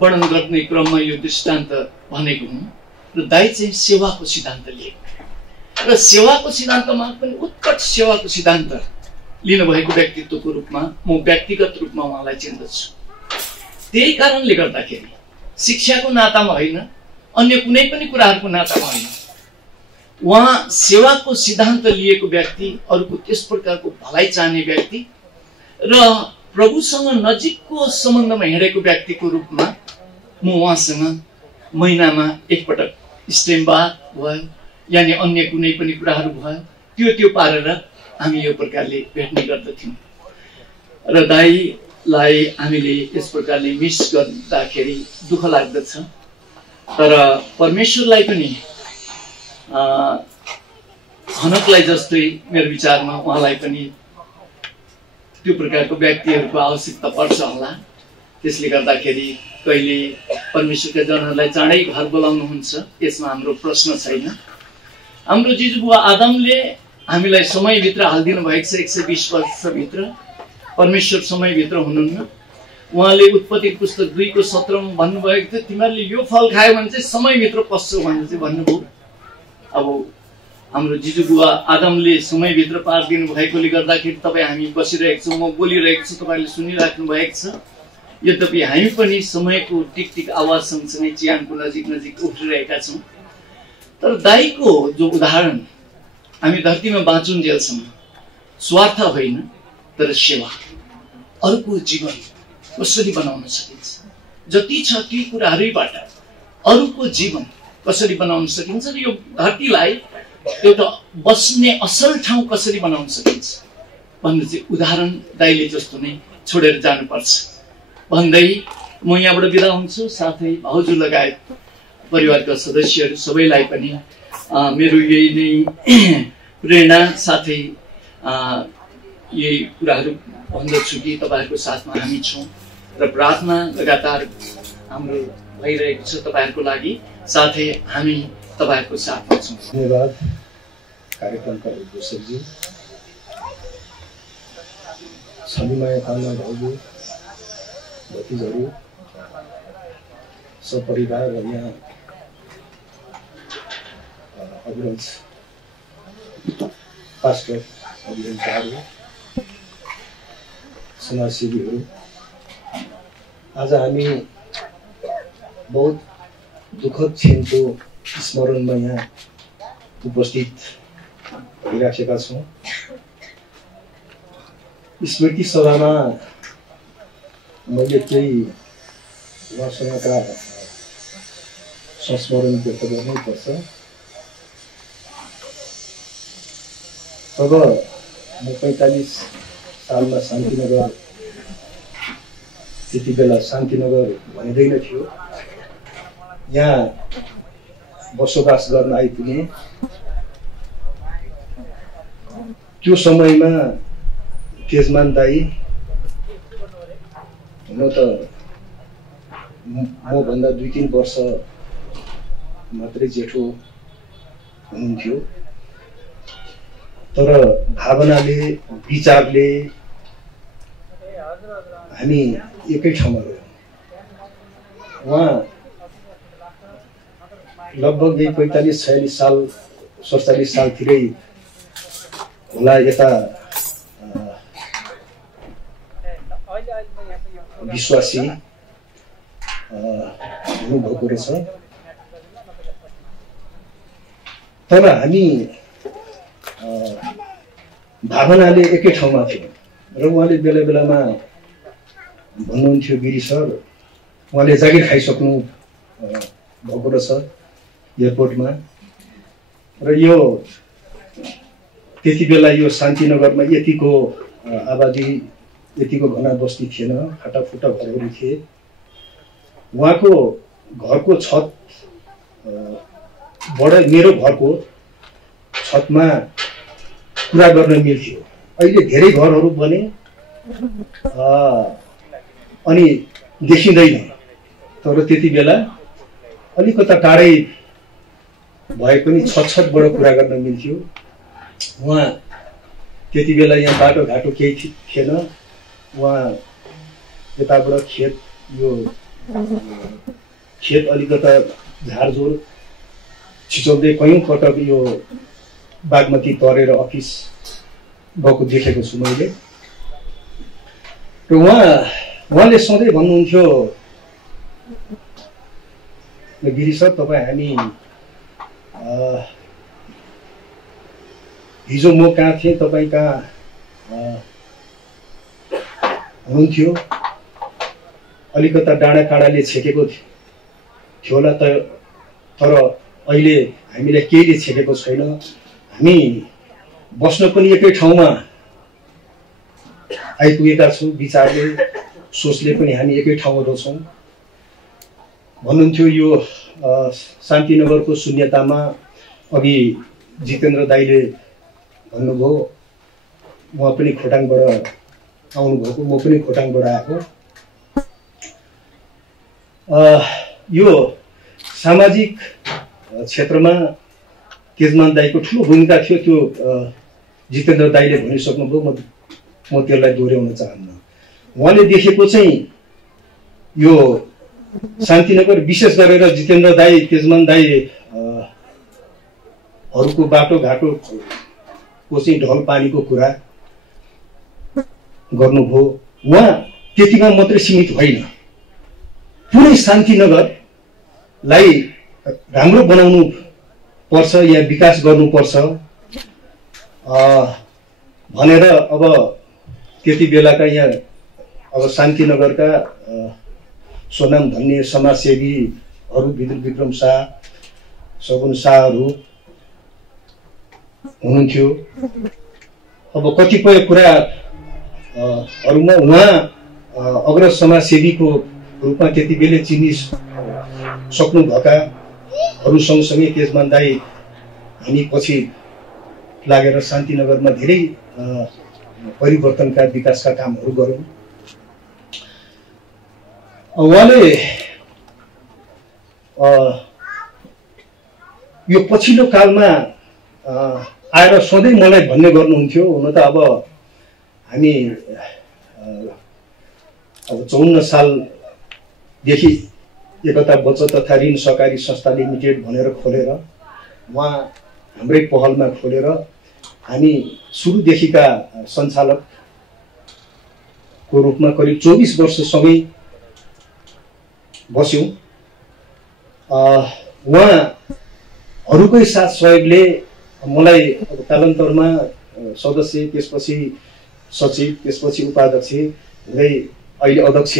वर्णन गर्ने क्रममा यो दृष्टान्त भनेको हुँ। र दाइ चाहिँ सेवाको सिद्धान्त लिएको र सेवाको सिद्धान्तमा पनि उत्कट सेवाको सिद्धान्त लिनुभएको व्यक्तित्वको रूपमा म व्यक्तिगत रूपमा उहाँलाई चिन्दछु। त्यही कारणले गर्दाखेरि शिक्षाको नातामा होइन, अन्य कुनै पनि कुराहरूको नातामा होइन, उहाँ सेवाको सिद्धान्त लिएको व्यक्ति, अरूको त्यस प्रकारको भलाइ चाहने व्यक्ति र प्रभुसँग नजिकको सम्बन्धमा हिँडेको व्यक्तिको रूपमा म उहाँसँग महिनामा एकपटक स्टेमबाद भयो, यानि अन्य कुनै पनि कुराहरू भयो त्यो पारेर हामी यो प्रकारले भेट्ने गर्दथ्यौँ। र दाइलाई हामीले यस प्रकारले मिस गर्दाखेरि दुःख लाग्दछ। तर परमेश्वरलाई पनि हनकलाई जस्तै मेरो विचारमा उहाँलाई पनि त्यो प्रकारको व्यक्तिहरूको आवश्यकता पर्छ होला। त्यसले गर्दाखेरि कहिले परमेश्वरका जनहरूलाई चाँडै घर बोलाउनुहुन्छ, यसमा हाम्रो प्रश्न छैन। हाम्रो जिजुबुवा आदमले हामीलाई समयभित्र हालिदिनु भएको छ। 120 वर्षभित्र परमेश्वर समयभित्र हुनुहुन्न। उहाँले उत्पत्ति पुस्तक 2:17 भन्नुभएको थियो, तिमीहरूले यो फल खायो भने चाहिँ समयभित्र पस्छौ भनेर चाहिँ भन्नुभयो। अब हाम्रो जिजुबुवा आदमले समयभित्र पारिदिनु भएकोले गर्दाखेरि तपाईँ हामी बसिरहेको छौँ, म बोलिरहेको छु, तपाईँले सुनिराख्नु भएको छ। यद्यपि हामी पनि समयको टिकटिक आवाज सँगसँगै चिहानको नजिक नजिक उफ्रिरहेका छौँ। तर दाइको जो उदाहरण, हामी धरतीमा बाँचुन्जेलसम्म स्वार्थ होइन तर सेवा, अरूको जीवन कसरी बनाउन सकिन्छ, जति छ ती कुराहरूबाट अरूको जीवन कसरी बनाउन सकिन्छ र यो धरतीलाई एउटा बस्ने असल ठाउँ कसरी बनाउन सकिन्छ भन्ने चाहिँ उदाहरण दाइले जस्तो नै छोडेर जानुपर्छ भन्दै म यहाँबाट बिदा हुन्छु। साथै भाउजू लगायत परिवारका सदस्यहरू सबैलाई पनि मेरो यही नै प्रेरणा साथै यही कुराहरू भन्दछु कि तपाईँहरूको साथमा हामी छौँ र प्रार्थना लगातार हाम्रो भइरहेको छ तपाईँहरूको लागि, साथै हामी तपाईँहरूको साथमा छौँ। धन्यवाद कार्यक्रमका उद्घोषकजी, छविमाया तामा भाउजू, भतिजहरू, सपरिवार र यहाँ अग्रज पास्टर अभियन्ताहरू, समाजसेवीहरू, आज हामी बहुत दुःखद क्षणको स्मरणमा यहाँ उपस्थित भइराखेका छौँ। स्मृति सभामा मैले केही उहाँसँगका संस्मरण व्यक्त गर्नै पर्छ। तब म 45 सालमा शान्तिनगर, त्यति बेला शान्तिनगर भनिँदैन थियो, यहाँ बसोबास गर्न आइपुगे। त्यो समयमा तेजमान दाई हुन त मभन्दा 2-3 वर्ष मात्रै जेठो हुनुहुन्थ्यो। तर भावनाले विचारले हामी एकै ठाउँमा रह्यौँ। उहाँ लगभग 45-46 साल 47 सालतिरै होला यता विश्वासी हुनुभएको रहेछ। तर हामी भावनाले एकै ठाउँमा थियौँ र उहाँले बेला बेलामा भन्नुहुन्थ्यो, गिरी सर उहाँले जागिर खाइसक्नु भएको रहेछ एयरपोर्टमा, र यो त्यति बेला यो शान्तिनगरमा यतिको आबादी यतिको घना बस्ती थिएन, फाटाफुटा घरहरू थिए। उहाँको घरको छतबाट मेरो घरको छतमा कुरा गर्न मिल्थ्यो। अहिले धेरै घरहरू बने अनि देखिँदैन, तर त्यति बेला अलिकता टाढै भए पनि छतबाट कुरा गर्न मिल्थ्यो। उहाँ त्यति बेला यहाँ बाटोघाटो केही थिएन। उहाँ यताबाट खेत अलिकता झारझोर छिचोल्दै कयौँ पटक यो बागमती तरेर अफिस गएको देखेको छु मैले। र उहाँले सधैँ भन्नुहुन्थ्यो, गिरी सर तपाईँ हामी हिजो म कहाँ थिएँ, तपाईँ कहाँ हुनुहुन्थ्यो, अलिकता डाँडा काँडाले छेकेको थियो होला, तर अहिले हामीलाई केहीले छेकेको छैन। हामी बस्न पनि एकै ठाउँमा आइपुगेका छौँ, विचारले सोचले पनि हामी एकै ठाउँमा रहन्छौँ भन्नुहुन्थ्यो। यो शान्तिनगरको शून्यतामा अघि जितेन्द्र दाईले भन्नुभयो, उहाँ पनि खोटाङबाट आउनुभएको, म पनि खोटाङबाट आएको। यो सामाजिक क्षेत्रमा तेजमान दाईको ठुलो भूमिका थियो, त्यो जितेन्द्र दाईले भनिसक्नुभयो, म त्यसलाई दोहोऱ्याउन चाहन्न। उहाँले देखेको चाहिँ यो शान्तिनगर, विशेष गरेर जितेन्द्र दाई तेजमान दाई हरूको बाटोघाटोको चाहिँ ढल पानीको कुरा गर्नुभयो। उहाँ त्यतिमा मात्रै सीमित होइन, पुरै शान्तिनगरलाई राम्रो बनाउनु पर्छ या विकास गर्नुपर्छ भनेर अब त्यति बेलाका यहाँ अब शान्तिनगरका स्वनाम धन्य समाजसेवीहरू विद्युत विक्रम शाह, सगुन शाहहरू हुनुहुन्थ्यो। अब कतिपय कुराहरूमा उहाँ अग्रज समाजसेवीको रूपमा त्यति बेला चिनिसक्नुभएकाहरू सँगसँगै तेजमान दाई हामी पछि लागेर शान्तिनगरमा धेरै परिवर्तनका विकासका कामहरू गऱ्यौँ। उहाँले यो पछिल्लो कालमा आएर सधैँ मलाई भन्ने गर्नुहुन्थ्यो, हुन त अब हामी 54 सालदेखि एकता बचत तथा ऋण सहकारी संस्था लिमिटेड भनेर खोलेर, उहाँ हाम्रै पहलमा खोलेर हामी सुरुदेखिका सञ्चालकको रूपमा करिब 24 वर्षसँगै बस्यौँ। उहाँहरूकै साथ सहयोगले मलाई अब कालान्तरमा सदस्य, त्यसपछि सचिव, त्यसपछि उपाध्यक्ष हुँदै अहिले अध्यक्ष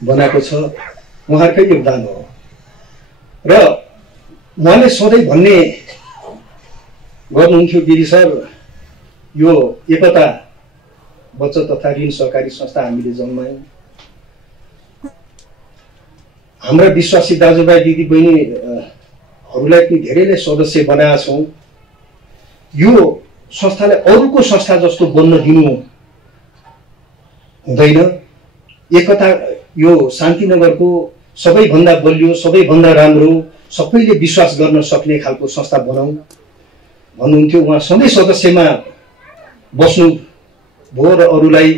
बनाएको छ, उहाँहरूकै योगदान हो। र उहाँले सधैँ भन्ने गर्नुहुन्थ्यो, गिरी सर यो एकता बचत तथा ऋण सहकारी संस्था हामीले जन्मायौँ, हाम्रा विश्वासी दाजुभाइ दिदीबहिनीहरूलाई पनि धेरैले सदस्य बनाएका छौँ। यो संस्थालाई अरूको संस्था जस्तो बन्न दिनु हुँदैन। एकता यो शान्तिनगरको सबैभन्दा बलियो, सबैभन्दा राम्रो, सबैले विश्वास गर्न सक्ने खालको संस्था बनाऊ। भन्नुहुन्थ्यो। उहाँ सधैँ सदस्यमा बस्नु भयो र अरूलाई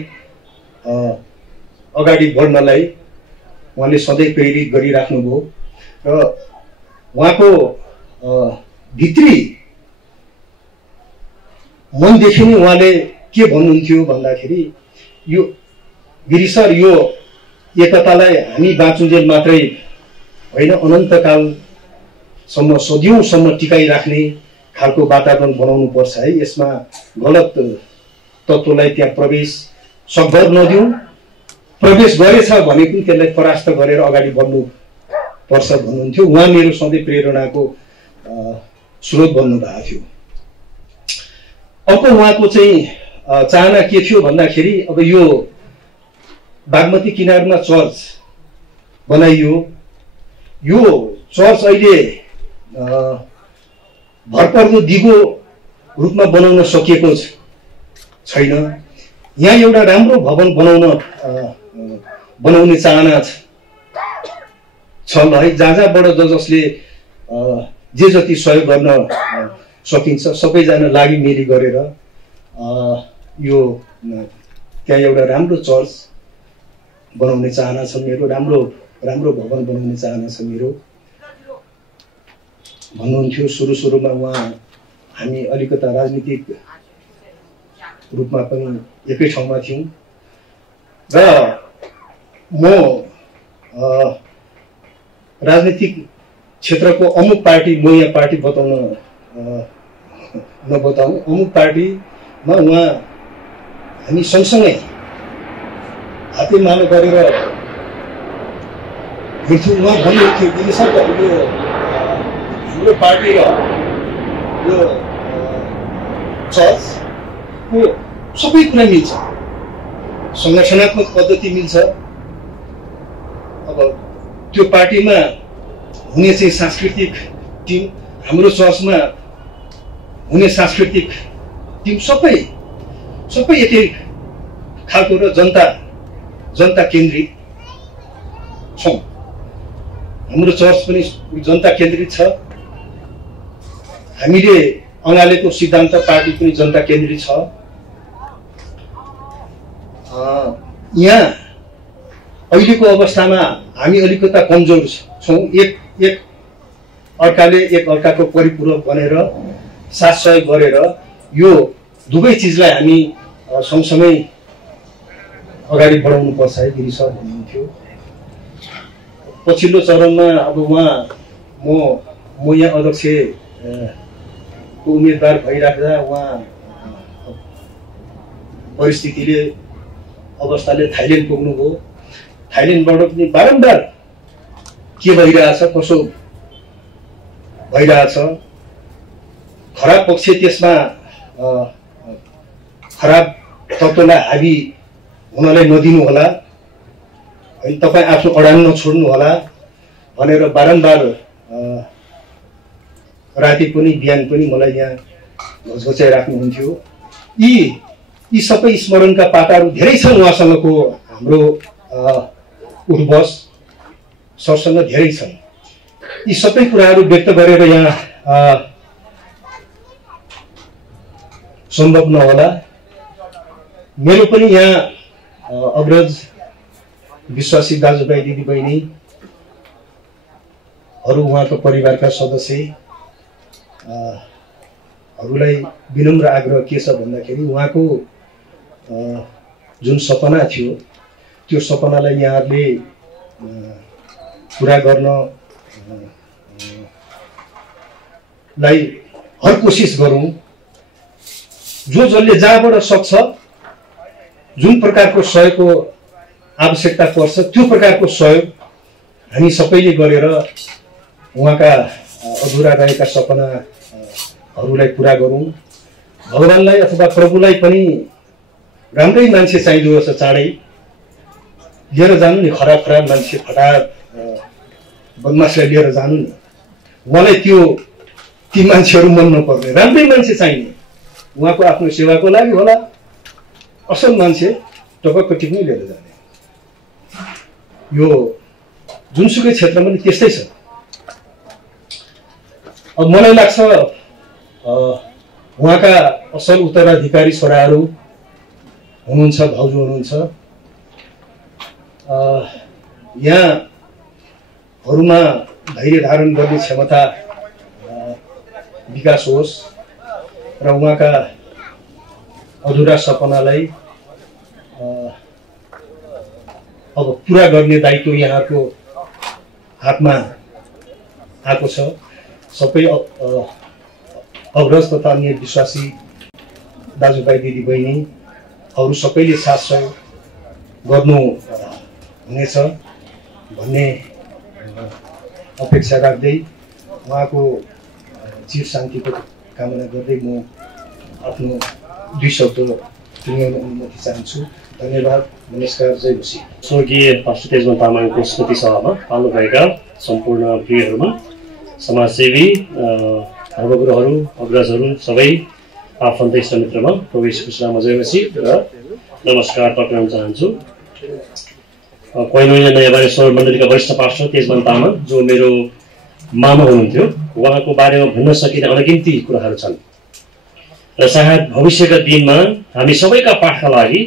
अगाडि बढ्नलाई उहाँले सधैँ प्रेरित गरिराख्नुभयो र उहाँको भित्री मनदेखि नै उहाँले के भन्नुहुन्थ्यो भन्दाखेरि यो गिरी सर, यो एकतालाई हामी बाँचुन्जेल मात्रै होइन, अनन्तकालसम्म सदियौँसम्म टिकाइराख्ने खालको वातावरण बनाउनु पर्छ है। यसमा गलत तत्त्वलाई त्यहाँ प्रवेश सकभर नदिउँ, प्रवेश गरेछ भने पनि त्यसलाई परास्त गरेर अगाडि बढ्नु पर्छ भन्नुहुन्थ्यो। उहाँ मेरो सधैँ प्रेरणाको स्रोत बन्नु भएको थियो। अर्को उहाँको चाहिँ चाहना के थियो भन्दाखेरि अब यो बागमती किनारमा चर्च बनाइयो, यो चर्च अहिले भरपर्दो दिगो रूपमा बनाउन सकिएको छैन। यहाँ एउटा राम्रो भवन बनाउने चाहना छ ल है। जहाँबाट जसले जे जति सहयोग गर्न सकिन्छ सबैजना लागि मिली गरेर यो त्यहाँ एउटा राम्रो चर्च बनाउने चाहना छ मेरो, राम्रो भवन बनाउने चाहना छ मेरो भन्नुहुन्थ्यो। सुरुमा उहाँ हामी अलिकता राजनीतिक रूपमा पनि एकै ठाउँमा थियौँ र म राजनीतिक क्षेत्रको अमुक पार्टी, म यहाँ पार्टी बताउन नबताउँ, अमुक पार्टीमा उहाँ हामी सँगसँगै हातेमालो गरेर हिँड्थ्यौँ। उहाँ भन्नुहुन्थ्यो कि सर यो हाम्रो पार्टी र यो चर्चको सबै कुरा मिल्छ, सङ्गठनात्मक पद्धति मिल्छ। अब त्यो पार्टीमा हुने चाहिँ सांस्कृतिक टिम, हाम्रो चर्चमा हुने सांस्कृतिक टिम सबै एकै खालको र जनता केन्द्रित छौँ। हाम्रो चर्च पनि जनता केन्द्रित छ। हामीले अँगालेको सिद्धान्त पार्टी पनि जनता केन्द्रित छ। यहाँ अहिलेको अवस्थामा हामी अलिकता कमजोर छौँ। एक अर्काको परिपूरक बनेर साथ सहयोग गरेर यो दुवै चिजलाई हामी सँगसँगै अगाडि बढाउनु पर्छ है गिरी सर भन्नुहुन्थ्यो। पछिल्लो चरणमा अब म यहाँ अध्यक्ष को उम्मेदवार भइराख्दा उहाँ परिस्थितिले अवस्थाले थाइल्यान्ड पुग्नुभयो। थाइल्यान्डबाट पनि बारम्बार के भइरहेछ, कसो भइरहेछ, खराब पक्ष त्यसमा खराब तत्त्वलाई हाबी हुनलाई नदिनु होला, होइन तपाईँ आफ्नो अडान नछोड्नु होला भनेर बारम्बार राति पनि बिहान पनि मलाई यहाँ घचघचाइराख्नुहुन्थ्यो। यी सबै स्मरणका पाटाहरू धेरै छन् उहाँसँगको, हाम्रो उठबस सरसँग धेरै छन्। यी सबै कुराहरू व्यक्त गरेर यहाँ सम्भव नहोला। मेरो पनि यहाँ अग्रज विश्वासी दाजुभाइ दिदीबहिनीहरू, उहाँको परिवारका सदस्यहरूलाई विनम्र आग्रह के छ भन्दाखेरि उहाँको जुन सपना थियो त्यो सपनालाई यहाँहरूले पुरा गर्नलाई हर कोसिस गरौँ। जसले जहाँबाट सक्छ, जुन प्रकारको सहयोगको आवश्यकता पर्छ त्यो प्रकारको सहयोग हामी सबैले गरेर उहाँका अधुरा रहेका सपनाहरूलाई पुरा गरौँ। भगवान्लाई अथवा प्रभुलाई पनि राम्रै मान्छे चाहिँदो रहेछ, चाँडै लिएर जानु नि, खराब मान्छे फटाक बदमासलाई लिएर जानु नि। उहाँलाई ती मान्छेहरू मन नपर्ने, राम्रै मान्छे चाहिने, उहाँको आफ्नो सेवाको लागि होला, असल मान्छे टपक्क टिप्नै लिएर जाने। यो जुनसुकै क्षेत्रमा पनि त्यस्तै छ। अब मलाई लाग्छ उहाँका असल उत्तराधिकारी छोराहरू हुनुहुन्छ, भाउजू हुनुहुन्छ। यहाँहरूमा धैर्य धारण गर्ने क्षमता विकास होस् र उहाँका अधुरा सपनालाई अब पुरा गर्ने दायित्व यहाँको हातमा आएको छ। सबै अग्रज तथा अन्य विश्वासी दाजुभाइ दिदीबहिनीहरू सबैले साथ सहयोग गर्नु हुनेछ भन्ने अपेक्षा राख्दै उहाँको चिर शान्तिको कामना गर्दै म आफ्नो 2 शब्द टुङ्ग्याउन अनुमति चाहन्छु। धन्यवाद। नमस्कार। जय घोषी। स्वर्गीय पास्टर तेजमान तामाङको स्मृति सभामा पाल्नुभएका सम्पूर्ण प्रियहरूमा समाजसेवी धर्मगुरुहरू, अग्रजहरू, सबै आफन्त इष्टमित्रमा प्रवेश कुशलामा जय घोषी र नमस्कार टक्राउन चाहन्छु। कोइनोइना नयाँ बानेश्वर मण्डलीका वरिष्ठ पास्टर तेजमान तामाङ जो मेरो मामा हुनुहुन्थ्यो, उहाँको बारेमा भन्न सकिने अनगिन्ती कुराहरू छन् र सायद भविष्यका दिनमा हामी सबैका पाठका लागि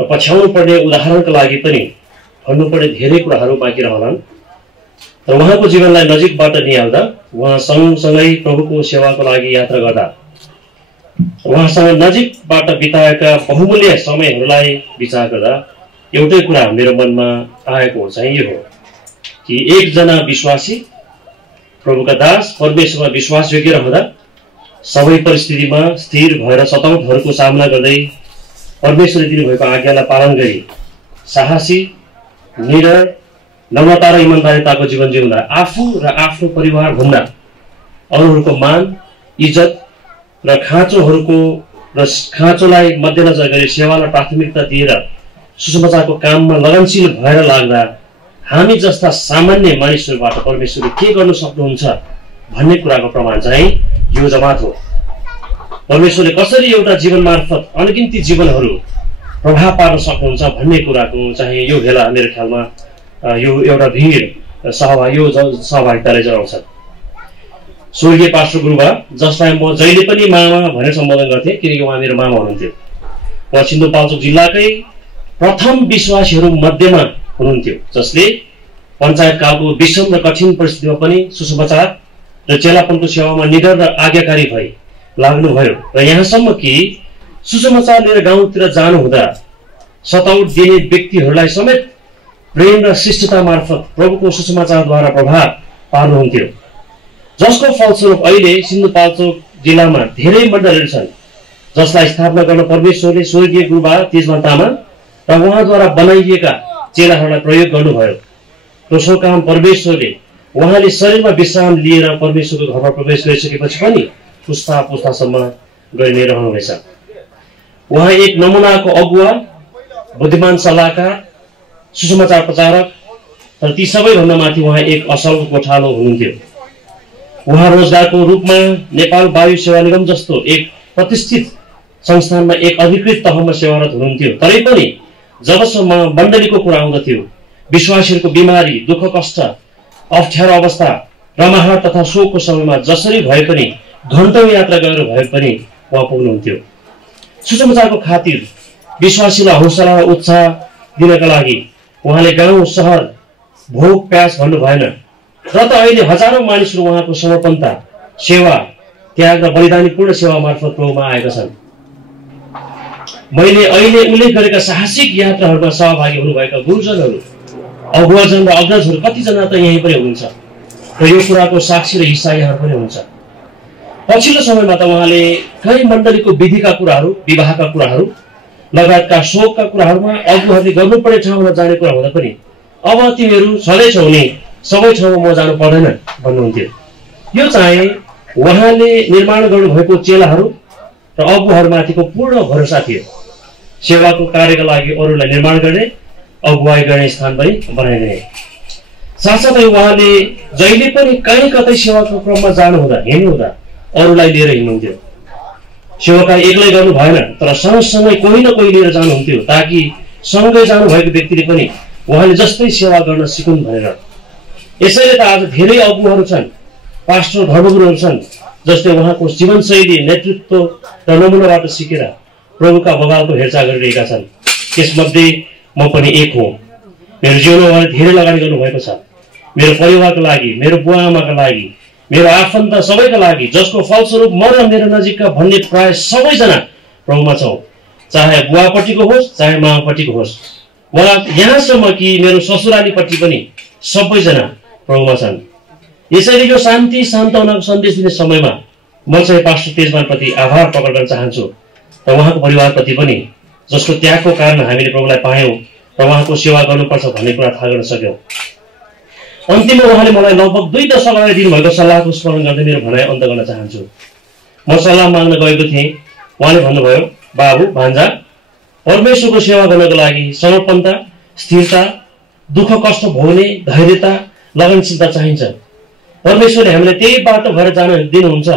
र पछ्याउनु पर्ने उदाहरणका लागि पनि भन्नुपर्ने धेरै कुराहरू बाँकी रहलान्। र उहाँको जीवनलाई नजिकबाट निहाल्दा, उहाँ सँगसँगै प्रभुको सेवाको लागि यात्रा गर्दा, उहाँसँग नजिकबाट बिताएका बहुमूल्य समयहरूलाई विचार गर्दा एउटै कुरा मेरो मनमा आएको चाहिँ यो हो कि एकजना विश्वासी, प्रभुका दास, परमेश्वरमा विश्वासयोग्य रहँदा सबै परिस्थितिमा स्थिर भएर सताउटहरूको सामना गर्दै परमेश्वरले दिनुभएको आज्ञालाई पालन गरी साहसी, निडर, नम्रता र इमानदारिताको जीवन जिउँदा आफू र आफ्नो परिवार भन्दा अरूहरूको मान, इज्जत र खाँचोलाई मध्यनजर गरी सेवालाई प्राथमिकता दिएर सुसमाचारको काममा लगनशील भएर लाग्दा हामी जस्ता सामान्य मानिसहरूबाट परमेश्वरले के गर्न सक्नुहुन्छ भन्ने कुराको प्रमाण चाहिँ यो जमात हो। परमेश्वरले कसरी एउटा जीवन मार्फत अनगिन्ती जीवनहरू प्रभाव पार्न सक्नुहुन्छ भन्ने कुराको चाहिँ यो भेला मेरो ख्यालमा यो एउटा भिड सहभागिताले जनाउँछ। स्वर्गीय पास्टर गुरुबा, जसलाई म जहिले पनि मामा भनेर सम्बोधन गर्थेँ किनकि उहाँ मेरो मामा हुनुहुन्थ्यो। उहाँ सिन्धुपाल्चोक जिल्लाकै प्रथम विश्वासीहरू मध्येमा हुनुहुन्थ्यो जसले पञ्चायतकालको विषम र कठिन परिस्थितिमा पनि सुसमाचार र चेलापनको सेवामा निडर र आज्ञाकारी भई लाग्नुभयो र यहाँसम्म कि सुसमाचार लिएर गाउँतिर जानुहुँदा सताउट दिने व्यक्तिहरूलाई समेत प्रेम र शिष्टता मार्फत प्रभुको सुसमाचारद्वारा प्रभाव पार्नुहुन्थ्यो, जसको फलस्वरूप अहिले सिन्धुपाल्चोक जिल्लामा धेरै मण्डलीहरू छन् जसलाई स्थापना गर्न परमेश्वरले स्वर्गीय गुरुबा तेजमान तामाङ र उहाँद्वारा बनाइएका चेलाहरूलाई प्रयोग गर्नुभयो। दोस्रो काम, परमेश्वरले उहाँले शरीरमा विश्राम लिएर परमेश्वरको घरमा प्रवेश गरिसकेपछि पनि पुस्ता पुस्तासम्म गरि नै रहनुहुनेछ। उहाँ एक नमुनाको अगुवा, बुद्धिमान सल्लाहकार, सुसमाचार प्रचारक र ती सबैभन्दा माथि उहाँ एक असल गोठालो हुनुहुन्थ्यो। उहाँ रोजगारको रूपमा नेपाल वायु सेवा निगम जस्तो एक प्रतिष्ठित संस्थानमा एक अधिकृत तहमा सेवारत हुनुहुन्थ्यो। तरै पनि जबसम्म मण्डलीको कुरा आउँदथ्यो, विश्वासीहरूको बिमारी, दुःख कष्ट, अप्ठ्यारो अवस्था, रमाहाट तथा शोकको समयमा जसरी भए पनि घण्टौं यात्रा गरेर भए पनि उहाँ पुग्नुहुन्थ्यो। सुसमाचारको खातिर विश्वासीलाई हौसला र उत्साह दिनका लागि उहाँले गाउँ सहर भोग प्यास भन्नु भएन र त अहिले हजारौं मानिसहरू उहाँको समर्पणता, सेवा, त्याग र बलिदानीपूर्ण सेवा मार्फत प्रभुमा आएका छन्। मैले अहिले उल्लेख गरेका साहसिक यात्राहरूमा सहभागी हुनुभएका गुरुजनहरू, अगुवाजन र अग्रजहरू कतिजना त यहीँ पनि हुनुहुन्छ र यो कुराको साक्षी र हिस्सा यहाँ पनि हुन्छ। पछिल्लो समयमा त उहाँले कहीँ मण्डलीको विधिका कुराहरू, विवाहका कुराहरू लगायतका शोकका कुराहरूमा अगुवाहरूले गर्नुपर्ने ठाउँमा जाने कुरा हुँदा पनि अब तिमीहरू छँदैछौ नि, सबै ठाउँमा म जानु पर्दैन भन्नुहुन्थ्यो। यो चाहिँ उहाँले निर्माण गर्नुभएको चेलाहरू र अगुवाहरूमाथिको पूर्ण भरोसा थियो। सेवाको कार्यका लागि अरूलाई निर्माण गर्ने, अगुवाई गर्ने स्थान पनि बनाइदिने। साथसाथै उहाँले जहिले पनि कहीँ कतै सेवाको क्रममा जानुहुँदा, हिँड्नुहुँदा अरूलाई लिएर हिँड्नुहुन्थ्यो। सेवाकाई एक्लै गर्नु भएन, तर सँगसँगै कोही न कोही लिएर जानुहुन्थ्यो ताकि सँगै जानुभएको व्यक्तिले पनि उहाँले जस्तै सेवा गर्न सिकुन् भनेर। यसैले त आज धेरै अगुवाहरू छन्, पास्टर धर्मगुरुहरू छन् जसले उहाँको जीवनशैली, नेतृत्व र नमुनाबाट सिकेर प्रभुका बगालको हेरचाह गरिरहेका छन्। त्यसमध्ये म पनि एक हुँ। मेरो जीवनमा उहाँले धेरै लगानी गर्नुभएको छ। मेरो परिवारको लागि, मेरो बुवा आमाका लागि, मेरो आफन्त सबैका लागि, जसको फलस्वरूप म र मेरो नजिकका भन्ने प्राय सबैजना प्रभुमा छौँ। चाहे बुवापट्टिको होस्, चाहे मामापट्टिको होस्, वा यहाँसम्म कि मेरो ससुरालीपट्टि पनि सबैजना प्रभुमा छन्। यसैले यो शान्ति सान्त्वनाको सन्देश दिने समयमा म चाहिँ पास्टर तेजमानप्रति आभार प्रकट गर्न चाहन्छु र उहाँको परिवारप्रति पनि, जसको त्यागको कारण हामीले प्रभुलाई पायौँ र उहाँको सेवा गर्नुपर्छ भन्ने कुरा थाहा गर्न सक्यौँ। अन्तिममा उहाँले मलाई लगभग 2 दशक अगाडि दिनुभएको सल्लाहको स्मरण गर्दै मेरो भनाइ अन्त गर्न चाहन्छु। म सल्लाह माग्न गएको थिएँ। उहाँले भन्नुभयो, बाबु भान्जा, परमेश्वरको सेवा गर्नको लागि समर्पणता, स्थिरता, दुःख कष्ट भोग्ने धैर्यता, लगनशीलता चाहिन्छ। परमेश्वरले हामीलाई त्यही बाटो भएर जान दिनुहुन्छ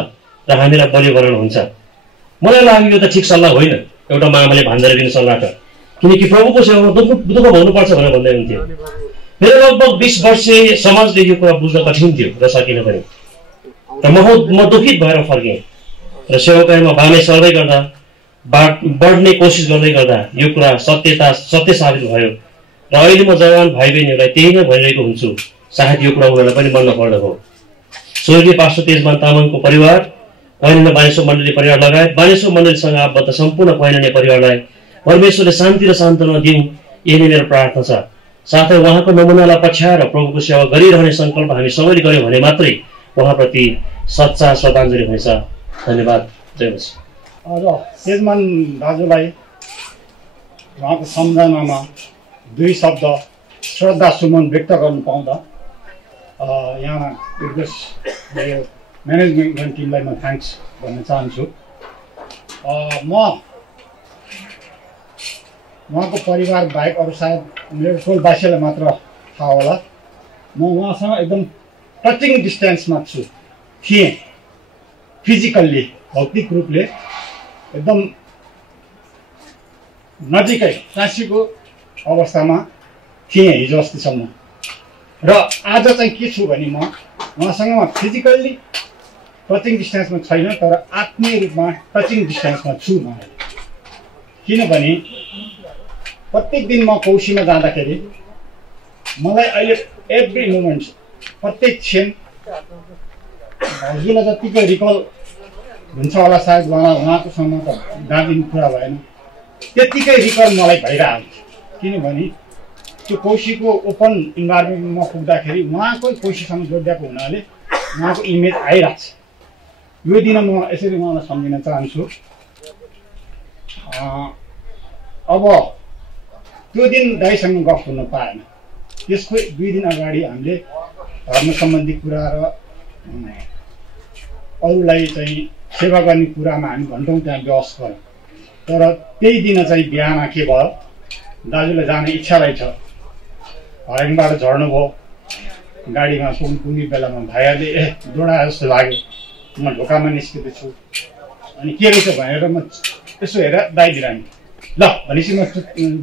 र हामीलाई बलियो बनाउनुहुन्छ। मलाई लाग्यो यो त ठिक सल्लाह होइन एउटा मामाले भान्जाले दिने सल्लाह त, किनकि प्रभुको सेवामा दुःख भोग्नुपर्छ भनेर भन्दै हुन्थ्यो। मेरो लगभग 20 वर्षीय समाजले यो कुरा बुझ्न कठिन थियो र सकिन पनि, र म दुखित भएर फर्केँ र सेवाकाईमा बाने सर्दै गर्दा, बढ्ने कोसिस गर्दै गर्दा यो कुरा सत्य साबित भयो र अहिले म जवान भाइ बहिनीहरूलाई त्यही नै भनिरहेको हुन्छु। सायद यो कुरा उनीहरूलाई पनि मन नपर्दो हो। स्वर्गीय पास्टर तेजमान तामाङको परिवार, कैनन्य बानेश्वर मण्डली परिवार लगायत बानेश्वर मण्डलीसँग आबद्ध सम्पूर्ण कैनन्य परिवारलाई परमेश्वरले शान्ति र सान्त्वना दिउँ, यही नै मेरो प्रार्थना छ। साथै उहाँको नमुनालाई पछ्याएर प्रभुको सेवा गरिरहने सङ्कल्प हामी सबैले गर्यौँ भने मात्रै उहाँप्रति सच्चा श्रद्धाञ्जली हुनेछ। धन्यवाद। जय मसीह। र तेजमान दाजुलाई उहाँको सम्झनामा 2 शब्द श्रद्धा सुमन व्यक्त गर्नु पाउँदा यहाँ म्यानेजमेन्ट टिमलाई म थ्याङ्क्स भन्न चाहन्छु। म उहाँको परिवार बाहेक अरू सायद मेरो टोलवासीलाई मात्र थाहा होला, म उहाँसँग एकदम टचिङ डिस्टेन्समा थिएँ, फिजिकल्ली भौतिक रूपले एकदम नजिकै साँच्चीको अवस्थामा थिएँ हिजो अस्तिसम्म। र आज चाहिँ के छु भने म उहाँसँग फिजिकल्ली टचिङ डिस्टेन्समा छैन, तर आत्मीय रूपमा टचिङ डिस्टेन्समा छु म। किनभने प्रत्येक दिन म कौशीमा जाँदाखेरि मलाई अहिले एभ्री मोमेन्ट, प्रत्येक क्षण हजुरलाई जतिकै रिकल हुन्छ होला, सायद उहाँको सँग त दार्जिलिङ कुरा भएन, त्यत्तिकै रिकल मलाई भइरहन्छ। किनभने त्यो कौशीको ओपन इन्भाइरोमेन्टमा पुग्दाखेरि उहाँकै कौशीसँग जोडिएको हुनाले उहाँको इमेज आइरहेको छ। यो दिन म यसरी उहाँलाई सम्झिन चाहन्छु। अब त्यो दिन दाइसँग गफ हुन पाएन। त्यसको 2 दिन अगाडि हामीले धर्म सम्बन्धी कुरा र अरूलाई चाहिँ सेवा गर्ने कुरामा हामी घन्टौँ त्यहाँ बहस गऱ्यौँ। तर त्यही दिन चाहिँ बिहान के भयो, दाजुलाई जाने इच्छा रहेछ, हरेङबाट झर्नुभयो, गाडीमा पुग्ने बेलामा भाइहरूले डोडा जस्तो लाग्यो, म ढोकामा निस्किँदैछु, अनि के रहेछ भनेर म यसो हेरेर दाइदिराएँ। ल भनेपछि म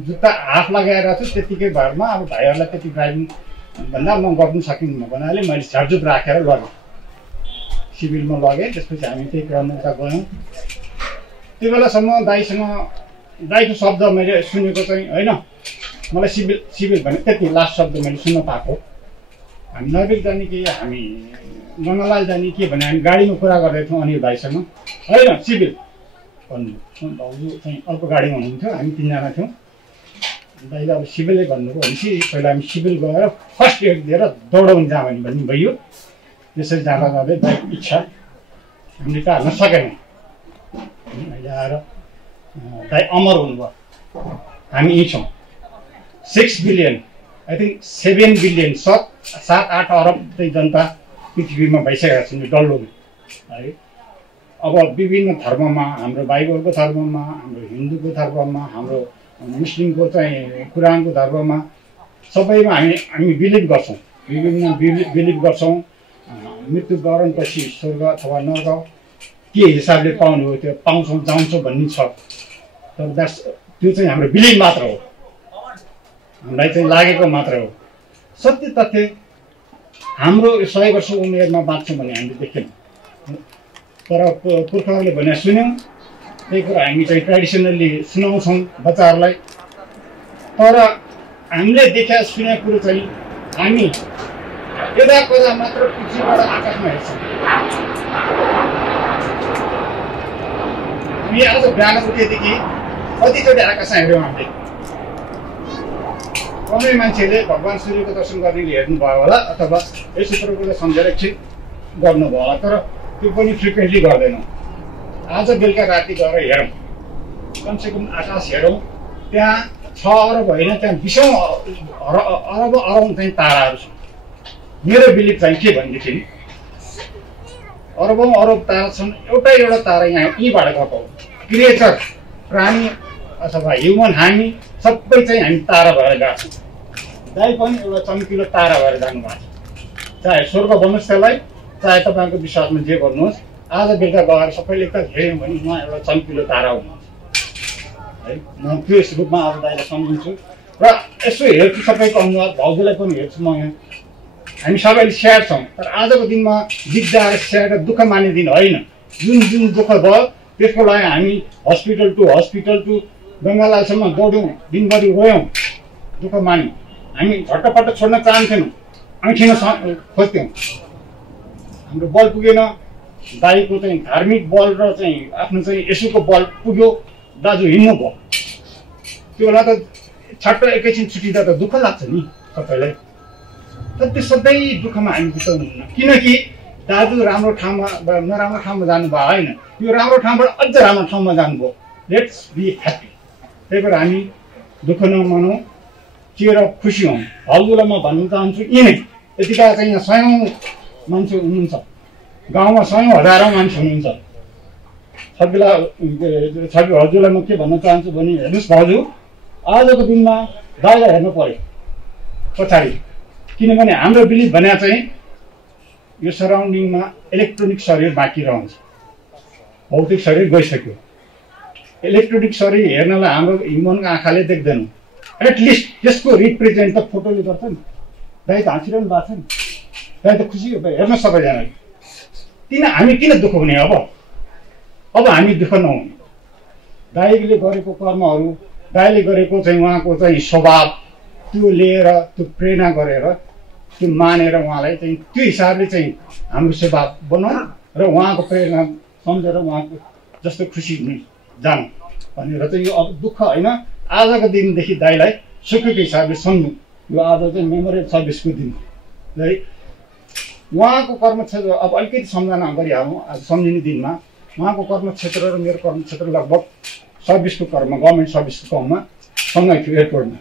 जुत्ता हाफ लगाइरहेको छु, त्यतिकै भरमा अब भाइहरूलाई त्यति ड्राइभिङ भन्दा म गर्नु सकिनँ भन्नाले मैले झारझुप राखेर लगेँ, सिभिलमा लगेँ। त्यसपछि हामी त्यही क्रममा गयौँ। त्यो बेलासम्म दाइको शब्द मैले सुनेको चाहिँ होइन, मलाई सिभिल भने त्यति लास्ट शब्द मैले सुन्न पाएको। हामी नर्वेक जाने कि हामी गङ्गालाल जाने के भने हामी गाडीमा कुरा गर्दैथ्यौँ अनिल भाइसँग, होइन सिभिल भन्नु। भाउजू चाहिँ अर्को गाडीमा हुनुहुन्थ्यो, हामी 3 जना थियौँ। दाइले अब सिभिलै भन्नुभयो भनेपछि पहिला हामी सिभिल गएर फर्स्ट एड दिएर दौडाउनु जाँ भन्ने भइयो। त्यसरी जाँदा जाँदै दाइको इच्छा हामीले टार्न सकेनौँ। अहिले आएर दाइ अमर हुनुभयो। हामी यहीँ छौँ। 6 बिलियन, आई थिङ्क 7 बिलियन, 7-8 अरब चाहिँ जनता पृथ्वीमा भइसकेका छन् डल्लोमा है। अब विभिन्न धर्ममा, हाम्रो बाइबलको धर्ममा, हाम्रो हिन्दूको धर्ममा, हाम्रो मुस्लिमको चाहिँ कुरानको धर्ममा, सबैमा हामी बिलिभ गर्छौँ, विभिन्न बिलिभ गर्छौँ। मृत्युवरणपछि स्वर्ग अथवा नर्क के हिसाबले पाउनु हो त्यो पाउँछौँ जान्छौँ भन्ने छ। तर त्यो चाहिँ हाम्रो बिलिभ मात्र हो, हामीलाई चाहिँ लागेको मात्र हो। सत्य तथ्य हाम्रो 100 वर्ष उमेरमा बाँच्छौँ भने हामीले देखेनौँ। तर पुर्खाहरूले भने सुन्यौँ, त्यही कुरा हामी चाहिँ ट्रेडिसनल्ली सुनाउँछौँ बच्चाहरूलाई। तर हामीले देखेका सुनेको कुरो चाहिँ हामी यता कता मात्र पृथ्वीबाट आकाशमा हेर्छौँ। हामी आज बिहान उठेदेखि कतिचोटि आकाशमा हेऱ्यौँ हामीले? कमै मान्छेले भगवान् सूर्यको दर्शन गर्नेले हेर्नुभयो होला अथवा यसो प्रकारले सम्झेर एकछिन गर्नुभयो होला, तर त्यो पनि फ्रिक्वेन्टली गर्दैनौँ। आज बेलुका राति गएर हेरौँ, कमसेकम आकाश हेरौँ, त्यहाँ 6 अरब होइन, त्यहाँ 20औं अरब चाहिँ ताराहरू छन्। मेरो बिलिभ चाहिँ के भनेदेखि अरबौँ अरब तारा छन्, एउटा तारा यहीँबाट गएको हो। क्रिएचर, प्राणी अथवा ह्युमन हामी सबै चाहिँ हामी तारा भएर गएको छौँ। दाइ पनि एउटा चम्किलो तारा भएर जानुभएको छ। चाहे स्वर्ग भन्नुहोस् त्यसलाई, चाहे तपाईँको विश्वासमा जे गर्नुहोस्, आज बेलुका गएर सबैले त हेऱ्यौँ भने उहाँ एउटा चम्किलो तारा हुनुहुन्छ है। म त्यो रूपमा आज दाइलाई सम्झिन्छु र यसो हेर्छु सबैको अनुहार, भाउजूलाई पनि हेर्छु म यहाँ। हामी सबैले स्याड छौँ, तर आजको दिनमा बिग्दाएर स्याड दुःख मान्ने दिन होइन। जुन दुःख भयो त्यसको लागि हामी हस्पिटल टु गङ्गालालसम्म दौड्यौँ, दिनभरि रोयौँ, दुःख मान्यौँ। हामी झट्टपट्ट छोड्न चाहन्थेनौँ, ऐठिन खोज्थ्यौँ। हाम्रो बल पुगेन, दाइको चाहिँ धार्मिक बल र चाहिँ आफ्नो चाहिँ यसोको बल पुग्यो, दाजु हिँड्नु भयो। त्यो बेला त छट्ट एकैछिन छुट्टिँदा त दुःख लाग्छ नि सबैलाई। तर त्यो सधैँ दुःखमा हामी बिताउनुहुन्न, किनकि दाजु राम्रो ठाउँमा नराम्रो ठाउँमा जानुभयो होइन, यो राम्रो ठाउँबाट अझ राम्रो ठाउँमा जानुभयो। Let's be happy. त्यही भएर हामी दुःख नमानौँ, चिएर खुसी हौँ। भाउजूलाई म भन्न चाहन्छु यिनै यतिका चाहिँ यहाँ 100औं मान्छे हुनुहुन्छ, गाउँमा 100औं हजारौँ मान्छे हुनुहुन्छ। छवि हजुरलाई म के भन्न चाहन्छु भने हेर्नुहोस् भाउजू, आजको दिनमा दाइलाई हेर्नु पऱ्यो पछाडि, किनभने हाम्रो बिलिभ भने चाहिँ यो सराउन्डिङमा इलेक्ट्रोनिक शरीर बाँकी रहन्छ, भौतिक शरीर गइसक्यो। इलेक्ट्रोनिक शरीर हेर्नलाई हाम्रो ह्युमनको आँखाले देख्दैनौँ, एटलिस्ट यसको रिप्रेजेन्ट त फोटोले गर्छ नि। दाइ त हाँसिरहनु भएको छ नि, दाइ त खुसी हेर्नु सबैजनाले। हामी किन दुःख हुने? अब हामी दुःख नहुने। दाइले गरेको कर्महरू, दाइले गरेको चाहिँ उहाँको चाहिँ स्वभाव, त्यो लिएर त्यो प्रेरणा गरेर त्यो मानेर उहाँलाई चाहिँ त्यो हिसाबले चाहिँ हाम्रो सेवा बनाउँ र उहाँको प्रेरणा सम्झेर उहाँको जस्तो खुसी हुने जानु भनेर चाहिँ यो अब दुःख होइन। आजको दिनदेखि दाइलाई सुखको हिसाबले सम्झौँ। यो आज चाहिँ मेमोरियल सर्भिसको दिन है। उहाँको कर्मक्षेत्र अब अलिकति सम्झना गरिहालौँ। आज सम्झिने दिनमा उहाँको कर्मक्षेत्र र मेरो कर्मक्षेत्र लगभग सर्भिसको क्रममा, गभर्मेन्ट सर्भिसको क्रममा सँगै थियो एयरपोर्टमा।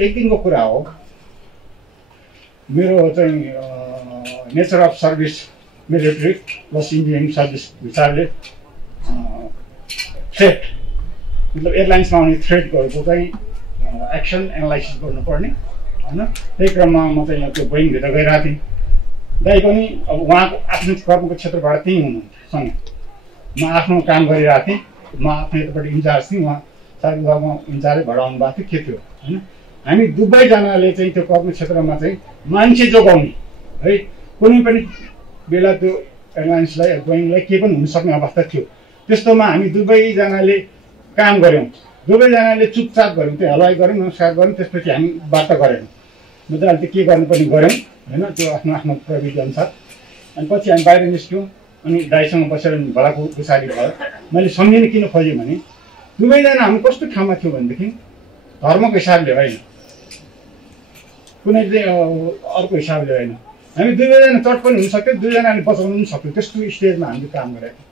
एक दिनको कुरा हो, मेरो चाहिँ nature of service military plus engineering service हिसाबले थ्रेट मतलब एयरलाइन्समा आउने थ्रेट गरेको चाहिँ एक्सन एनालाइसिस गर्नुपर्ने होइन। त्यही क्रममा म चाहिँ त्यो बोइङभित्र गइरहेको थिएँ। दाइ पनि अब उहाँको आफ्नो कर्मको क्षेत्रबाट त्यहीँ हुनुहुन्थ्यो सँगै। म आफ्नो काम गरिरहेको थिएँ, म आफ्नो यतापट्टि इन्चार्ज थिएँ, उहाँ साथीभाइमा इन्चार्जै भडाउनु भएको थियो, के थियो होइन। हामी दुवैजनाले चाहिँ त्यो कर्म क्षेत्रमा चाहिँ मान्छे जोगाउने है। कुनै पनि बेला त्यो एयरलाइन्सलाई बोइङलाई के पनि हुनसक्ने अवस्था थियो। त्यस्तोमा हामी दुवैजनाले काम गऱ्यौँ, दुवैजनाले चुपचाप गऱ्यौँ, त्यो हलवाई गऱ्यौँ, नमस्कार गऱ्यौँ, त्यसपछि हामी वार्ता गऱ्यौँ। मजाले त्यो के गर्नुपर्ने गऱ्यौँ होइन, त्यो आफ्नो आफ्नो प्रविधि अनुसार। अनि पछि हामी बाहिर निस्क्यौँ, अनि दाइसँग बसेर भलाको खुसारी भयो। मैले सम्झिन किन खोजेँ भने दुवैजना हामी कस्तो ठाउँमा थियो भनेदेखि धर्मको हिसाबले होइन, कुनै चाहिँ अर्को हिसाबले होइन। हामी दुवैजना चट पनि हुनसक्यो, दुईजनाले बचाउनु पनि सक्यो, त्यस्तो स्टेजमा हामीले काम गरेको थियौँ।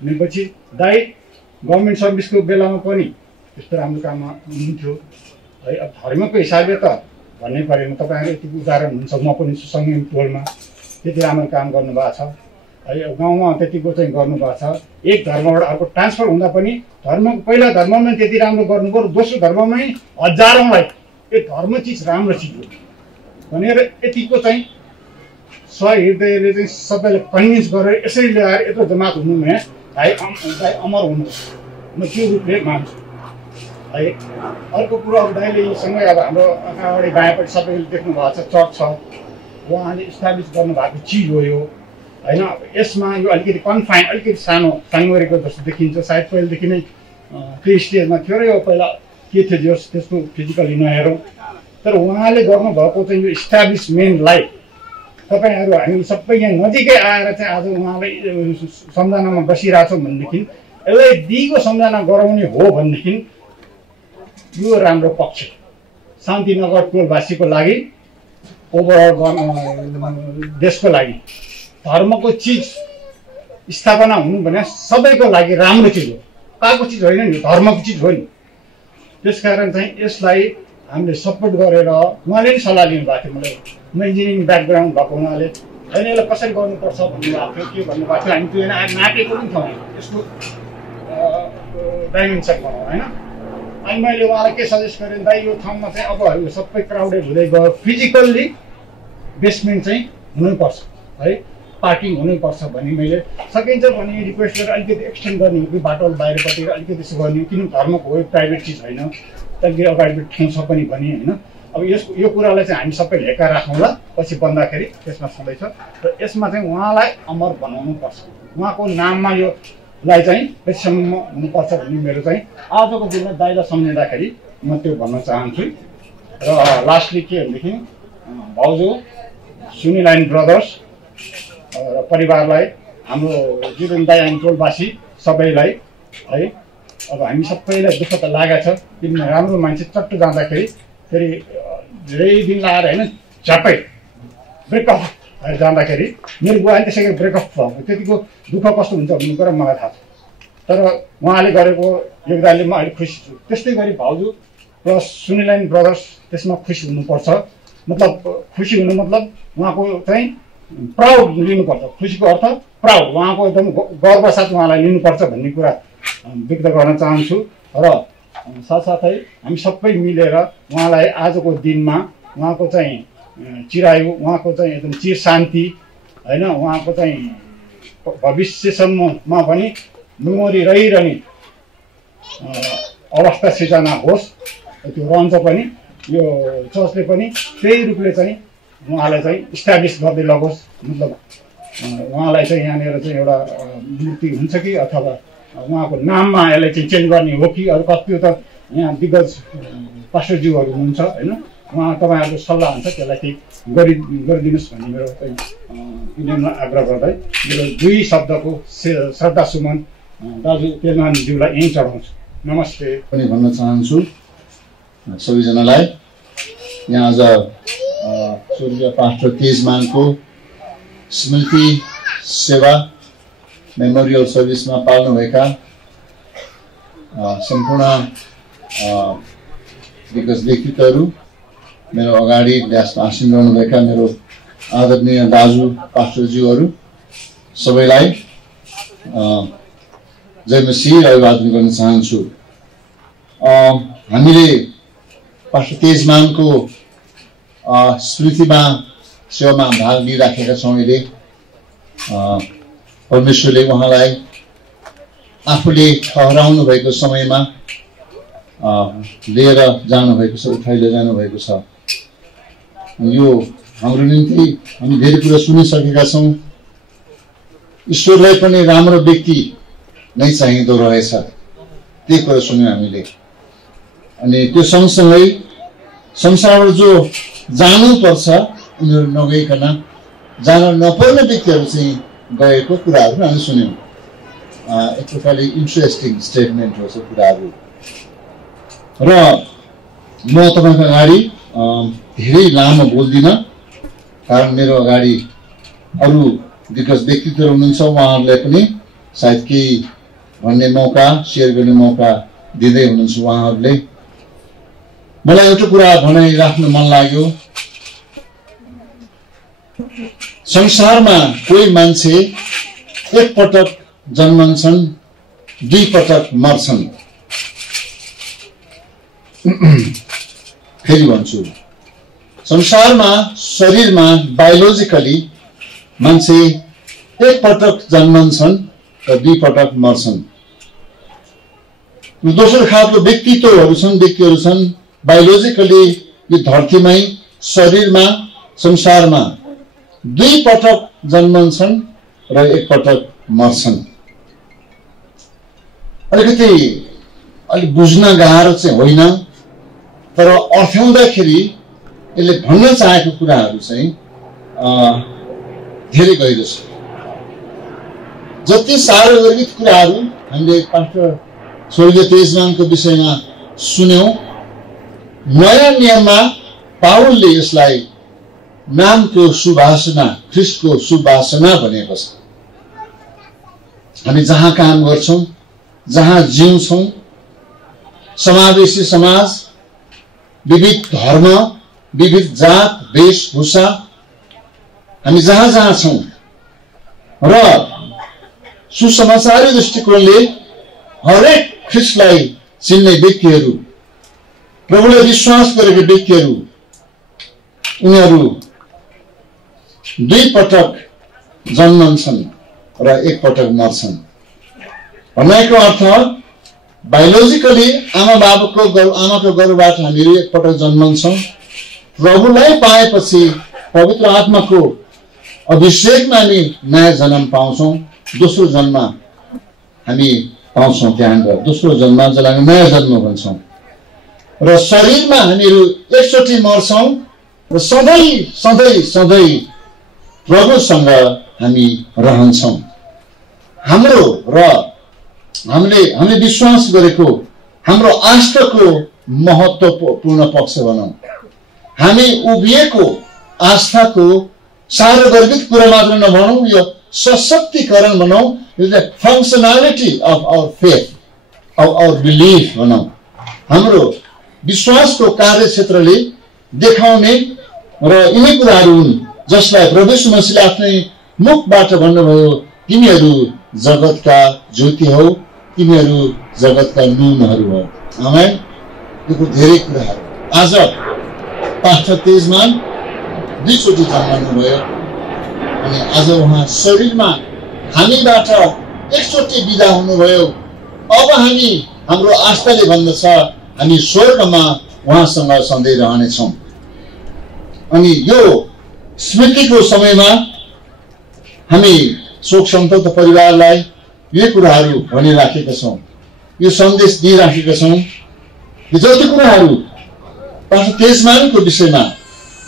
भनेपछि दाइ गभर्मेन्ट सर्भिसको बेलामा पनि त्यस्तो राम्रो काममा हुनुहुन्थ्यो है। अब धर्मको हिसाबले त भन्नै परेन, तपाईँहरू यति उदाहरण हुन्छ, म पनि सँगै टोलमा त्यति राम्रो काम गर्नुभएको छ है। गाउँमा त्यतिको चाहिँ गर्नुभएको छ। एक धर्मबाट अर्को ट्रान्सफर हुँदा पनि धर्मको पहिला धर्ममा त्यति राम्रो गर्नुभयो, दोस्रो धर्ममै हजारौँलाई यो धर्म चिज राम्रो चिज हो भनेर यतिको चाहिँ सहृदयले चाहिँ सबैलाई कन्भिन्स गरेर यसरी ल्याएर यत्रो जमात हुनु भने भाइ अमर हुनु म त्यो रूपले मान्छु है। अर्को कुरो अब दाइले सँगै अब हाम्रो अगाडि बायाँपट्टि सबैले देख्नु भएको छ चर्च छ, उहाँले इस्टाब्लिस गर्नुभएको चिज हो यो होइन। यसमा यो अलिकति कन्फाइन अलिकति सानो साङ्गोरेको जस्तो देखिन्छ। सायद पहिलेदेखि नै त्यो स्टेजमा थियो र यो पहिला के थियो त्यसको फिजिकली नहेरौँ। तर उहाँले गर्नुभएको चाहिँ यो इस्टाब्लिसमेन्टलाई तपाईँहरू हामी सबै यहाँ नजिकै आएर चाहिँ आज उहाँलाई सम्झनामा बसिरहेछौँ भनेदेखि यसलाई दिगो सम्झना गराउने हो भनेदेखि यो राम्रो पक्ष शान्तिनगर टोलवासीको लागि ओभरअल देशको लागि धर्मको चिज स्थापना हुनु भने सबैको लागि राम्रो चिज हो। काको चिज होइन नि, धर्मको चिज हो नि। त्यसकारण चाहिँ यसलाई हामीले सपोर्ट गरेर उहाँले नि सल्लाह लिनुभएको थियो। मलाई म इन्जिनियरिङ ब्याकग्राउन्ड भएको हुनाले होइन यसलाई कसरी गर्नुपर्छ भन्नुभएको थियो, के भन्नुभएको थियो। हामी त्यो नापेको पनि थियौँ यसको डाइमेन्सन बनाउँ होइन। अनि मैले उहाँलाई के सजेस्ट गरेँ दाइ यो ठाउँमा चाहिँ अब यो सबै क्राउडेड हुँदै गयो, फिजिकल्ली बेसमेन्ट चाहिँ हुनुपर्छ है, पार्किङ हुनैपर्छ भनी मैले सकिन्छ भने रिक्वेस्ट गरेर अलिकति एक्सटेन्ड गर्ने हो कि बाटो बाहिरपट्टि अलिकति त्यसो गर्ने, किन धर्मको हो प्राइभेट चिज होइन, त्यहाँदेखि अगाडि ठाउँ छ पनि भने होइन। अब यो कुरालाई चाहिँ हामी सबै हेका राखौँला, पछि बन्दाखेरि त्यसमा छँदैछ र यसमा चाहिँ उहाँलाई अमर बनाउनुपर्छ, उहाँको नाममा योलाई चाहिँ बेसीसम्म हुनुपर्छ भन्ने मेरो चाहिँ आजको दिनमा दाइलाई सम्झिँदाखेरि म त्यो भन्न चाहन्छु। र लास्टली के भनेदेखि भाउजू सुनिलाइन ब्रदर्स र परिवारलाई, हाम्रो जीवन दाइ अनि टोलवासी सबैलाई है, अब हामी सबैलाई दुःख त लागेको छ। किनभने राम्रो मान्छे चट्ट जाँदाखेरि फेरि धेरै दिन लगाएर होइन झ्याप्पै ब्रेकअप भएर जाँदाखेरि मेरो बुवा पनि त्यसै गरी ब्रेकअप भएको, त्यतिको दुःख कस्तो हुन्छ भन्ने कुरा मलाई थाहा छ। तर उहाँले गरेको योगदानले म अहिले खुसी छु। त्यस्तै गरी भाउजू प्लस सुनिलाइन ब्रदर्स त्यसमा खुसी हुनुपर्छ। मतलब खुसी हुनु मतलब उहाँको चाहिँ प्राउड लिनुपर्छ। खुसीको अर्थ प्राउड, उहाँको एकदम गर्व साथ उहाँलाई लिनुपर्छ भन्ने कुरा व्यक्त गर्न चाहन्छु। र साथसाथै हामी सबै मिलेर उहाँलाई आजको दिनमा उहाँको चाहिँ चिरायु, उहाँको चाहिँ एकदम चिर शान्ति होइन, उहाँको चाहिँ भविष्यसम्ममा पनि मेमोरी रहिरहने अवस्था सिर्जना होस्, त्यो रहन्छ पनि। यो चर्चले पनि त्यही रूपले चाहिँ उहाँलाई चाहिँ इस्टाब्लिस गर्दै लगोस्। मतलब उहाँलाई चाहिँ यहाँनिर चाहिँ एउटा मूर्ति हुन्छ कि अथवा उहाँको नाममा यसलाई चाहिँ चेन्ज गर्ने हो कि अरू कति त यहाँ दिग्गज पास्टरज्यूहरू हुनुहुन्छ होइन, उहाँ तपाईँहरूको सल्लाह हुन्छ त्यसलाई केही गरिदिनुहोस् भन्ने मेरो चाहिँ विनम्र आग्रह गर्दै मेरो दुई शब्दको श्रद्धा सुमन दाजु तेलमानज्यूलाई यहीँ चढाउँछु। नमस्ते पनि भन्न चाहन्छु सबैजनालाई। यहाँ आज स्वर्गीय पास्टर तेजमानको स्मृति सेवा मेमोरियल सर्भिसमा पाल्नुभएका सम्पूर्ण दिग्गज व्यक्तित्वहरू, मेरो अगाडि ड्यासमा आसीन रहनुभएका मेरो आदरणीय दाजु पास्टरज्यूहरू सबैलाई जय मसीह अभिवादन गर्न चाहन्छु। हामीले पास्टर तेजमानको स्मृतिमा सेवामा भाग लिइराखेका छौँ। अहिले परमेश्वरले उहाँलाई आफूले ठहराउनु भएको समयमा लिएर जानुभएको छ, उठाइ जानुभएको छ। यो हाम्रो निम्ति हामी धेरै कुरा सुनिसकेका छौँ। ईश्वरलाई पनि राम्रो व्यक्ति नै चाहिँदो रहेछ, त्यही कुरा सुन्यौँ हामीले। अनि त्यो सँगसँगै संसारबाट जो जानुपर्छ उनीहरू नगइकन जान नपर्ने व्यक्तिहरू चाहिँ गएको कुराहरू हामी सुन्यौँ। एक प्रकारले इन्ट्रेस्टिङ स्टेटमेन्ट हो त्यो कुराहरू। र म तपाईँको अगाडि धेरै लामो बोल्दिनँ, कारण मेरो अगाडि अरू दिग्गज व्यक्तित्वहरू हुनुहुन्छ, उहाँहरूलाई पनि सायद केही भन्ने मौका, सेयर गर्ने मौका दिँदै हुनुहुन्छ उहाँहरूले। मलाई एउटा कुरा भनाइराख्न मन लाग्यो। संसारमा कोही मान्छे एकपटक जन्मन्छन्, दुई पटक मर्छन्। फेरि भन्छु, संसारमा शरीरमा बायोलोजिकली मान्छे एकपटक जन्मन्छन् र दुई पटक मर्छन्। दोस्रो खालको व्यक्तित्वहरू छन् बायोलोजिकली यो धरतीमै शरीरमा संसारमा दुई पटक जन्मन्छन् र एकपटक मर्छन्। अलिक बुझ्न गाह्रो चाहिँ होइन, तर अर्थ्याउँदाखेरि यसले भन्न चाहेको कुराहरू चाहिँ धेरै गहिरो छ। जति सार्वजनिक कुराहरू हामीले पास्टर स्वर्गीय तेजमानको विषयमा सुन्यौं, नयाँ नियममा पाउलले यसलाई नामको सुवासना, ख्रिस्टको सुवासना भनेको छ। हामी जहाँ काम गर्छौं, जहाँ जिउँछौं, समावेशी समाज, विविध धर्म, विविध जात वेशभूषा, हामी जहाँ जहाँ छौं र सुसमाचारी दृष्टिकोणले हरेक ख्रिस्टलाई चिन्ने व्यक्तिहरू, प्रभुलाई विश्वास गरेका व्यक्तिहरू, उनीहरू दुई पटक जन्मन्छन् र एक पटक मर्छन्। भन्नाको अर्थ बायोलोजिकली आमाको गर्भबाट हामीहरू एक पटक जन्मन्छौं, प्रभुलाई पाएपछि पवित्र आत्माको अभिषेकमा हामी नयाँ जन्म पाउँछौं। दोस्रो जन्म हामी पाउँछौं त्यहाँबाट, दोस्रो जन्म जसलाई हामी नयाँ जन्म भन्छौं। र शरीरमा हामीहरू एकचोटि मर्छौं र सधैँ सधैँ सधैँ प्रभुसँग हामी रहन्छौं। हामीले विश्वास गरेको हाम्रो आस्थाको महत्त्वपूर्ण पक्ष भनौं, हामी उभिएको आस्थाको सार्वगर्भित कुरा मात्र नभनौं, यो सशक्तिकरण भनौं, यो functionality of our faith, of our belief भनौं, हाम्रो विश्वासको कार्यक्षेत्रले देखाउने र यिनै कुराहरू हुन् जसलाई प्रभु येशू मसीहले आफ्नै मुखबाट भन्नुभयो, तिमीहरू जगतका ज्योति हौ, तिमीहरू जगतका नुनहरू हौ। आमेन। यो धेरै कुराहरू। आज पास्टर तेजमान दुईचोटि जन्मनु भयो अनि आज उहाँ शरीरमा हामीबाट एकचोटि बिदा हुनुभयो। अब हाम्रो आस्थाले भन्दछ हामी स्वर्गमा उहाँसँग सधैँ रहनेछौँ। अनि यो स्मृतिको समयमा हामी शोक सन्तप्त परिवारलाई यो कुराहरू भनिराखेका छौँ, यो सन्देश दिइराखेका छौँ। यो जति कुराहरू पास्टर तेजमानको विषयमा,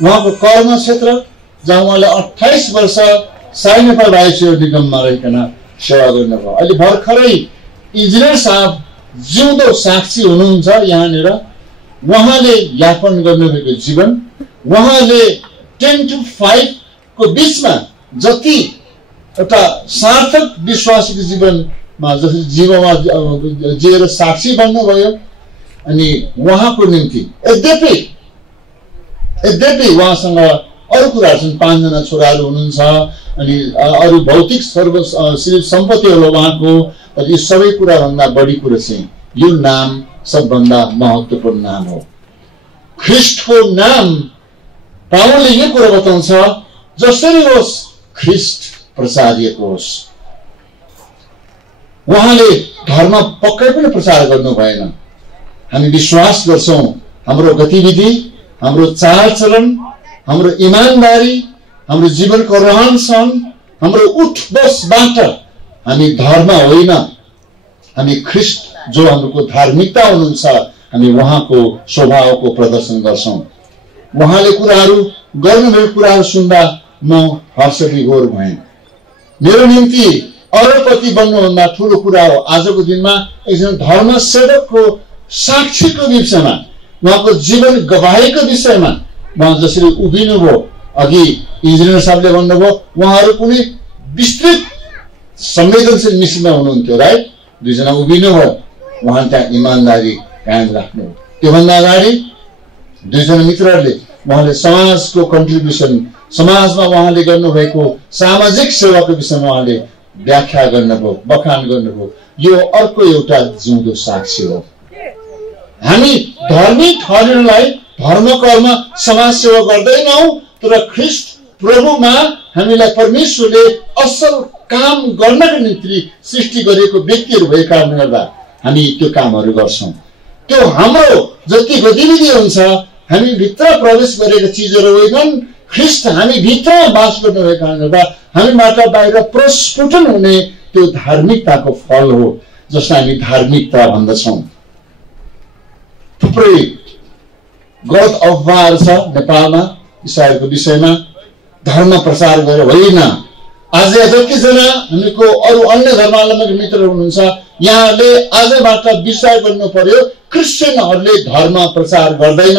उहाँको कर्म क्षेत्र जहाँ उहाँले 28 वर्ष साई नेपाल राय सेवा निगममा रहिकन सेवा गर्नुभयो। अहिले भर्खरै इन्जिनियर साहब जिउँदो साक्षी हुनुहुन्छ यहाँनिर। उहाँले यापन गर्नुभएको जीवन, उहाँले 10 to 5 को बीचमा जति एउटा सार्थक विश्वासीको जीवनमा जीवनमा जिएर साक्षी बन्नुभयो। अनि उहाँको निम्ति यद्यपि उहाँसँग अरू कुराहरू छन्, 5 जना छोराहरू हुनुहुन्छ अनि अरू भौतिक सम्पत्ति होला उहाँको, तर यी सबै कुराभन्दा बढी कुरा चाहिँ यो नाम सबभन्दा महत्त्वपूर्ण नाम हो। ख्रिस्टको नाम पाउलले यो कुरा बताउँछ, जसरी होस् ख्रिस्ट प्रचारिएको होस्। उहाँले धर्म पक्कै पनि प्रचार गर्नु भएन। हामी विश्वास गर्छौं हाम्रो गतिविधि, हाम्रो चालचलन, हाम्रो इमानदारी, हाम्रो जीवनको रहन सहन, हाम्रो उठ बसबाट हामी धर्म होइन, हामी ख्रिस्ट जो हाम्रो धार्मिकता हुनुहुन्छ, हामी उहाँको स्वभावको प्रदर्शन गर्छौं। उहाँले कुराहरू गर्नुभएको कुराहरू सुन्दा म हर्षविभोर भएँ। मेरो निम्ति अरबपति बन्नुभन्दा ठूलो कुरा हो आजको दिनमा एकजना धर्म सेवकको साक्षीको विषयमा, उहाँको जीवन गवाहीको विषयमा उहाँ जसरी उभिनुभयो। अघि इन्जिनियर साहबले भन्नुभयो उहाँहरू कुनै विस्तृत संवेदनशील मिसनमा हुनुहुन्थ्यो, राइट? दुईजना उभिनुभयो, उहाँले त्यहाँ इमानदारी कायम राख्नु। त्योभन्दा अगाडि दुईजना मित्रहरूले उहाँले समाजको कन्ट्रिब्युसन, समाजमा उहाँले गर्नुभएको सामाजिक सेवाको विषयमा उहाँले व्याख्या गर्नुभयो, बखान गर्नुभयो। यो अर्को एउटा जिउँदो साक्षी हो। हामी धर्मी ठहरिनलाई धर्म कर्म समाज सेवा गर्दैनौं, तर ख्रिस्ट प्रभुमा हामीलाई परमेश्वरले असल काम गर्नका निम्ति सृष्टि गरेको व्यक्तिहरू भएका कारणले गर्दा हामी त्यो कामहरू गर्छौं। त्यो हाम्रो जति गतिविधि हुन्छ हामी भित्र प्रवेश गरेका चिजहरू होइनन्, ख्रिस्ट हामी भित्र बास गर्नुभएको कारणले गर्दा हामीबाट बाहिर प्रस्फुटन हुने त्यो धार्मिकताको फल हो जसलाई हामी धार्मिकता भन्दछौँ। थुप्रै गलत अफवाहहरू छ नेपालमा इसाईहरूको विषयमा। धर्म प्रचार गरेर होइन। आज जतिजना हामीको अरू अन्य धर्मावलम्बीका मित्रहरू हुनुहुन्छ यहाँले आजबाट विचार गर्नु पर्यो, क्रिस्चियनहरूले धर्म प्रचार गर्दैन।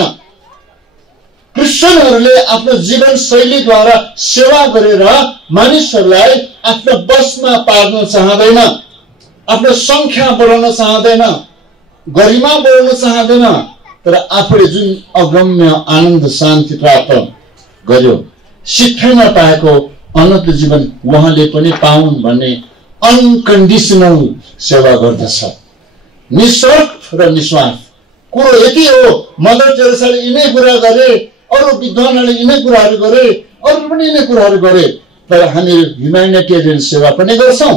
क्रिस्चियनहरूले आफ्नो जीवन शैलीद्वारा सेवा गरेर मानिसहरूलाई आफ्नो बसमा पार्न चाहँदैन, आफ्नो संख्या बढाउन चाहँदैन, गरिमा बढाउन चाहँदैन। तर आफूले जुन अगम्य आनन्द शान्ति प्राप्त गर्यो, शिक्षामा पाएको अनन्त जीवन उहाँले पनि पाउन् भन्ने अनकन्डिसनल सेवा गर्दछ, निस्वार्थ र निस्वार्थ। कुरो यति हो, मदर टेरेसाले यिनै कुरा गरे, अरू विद्वानहरूले यिनै कुराहरू गरे, अरू पनि यिनै कुराहरू गरे। तर हामी ह्युम्यानिटेरियन सेवा पनि गर्छौँ।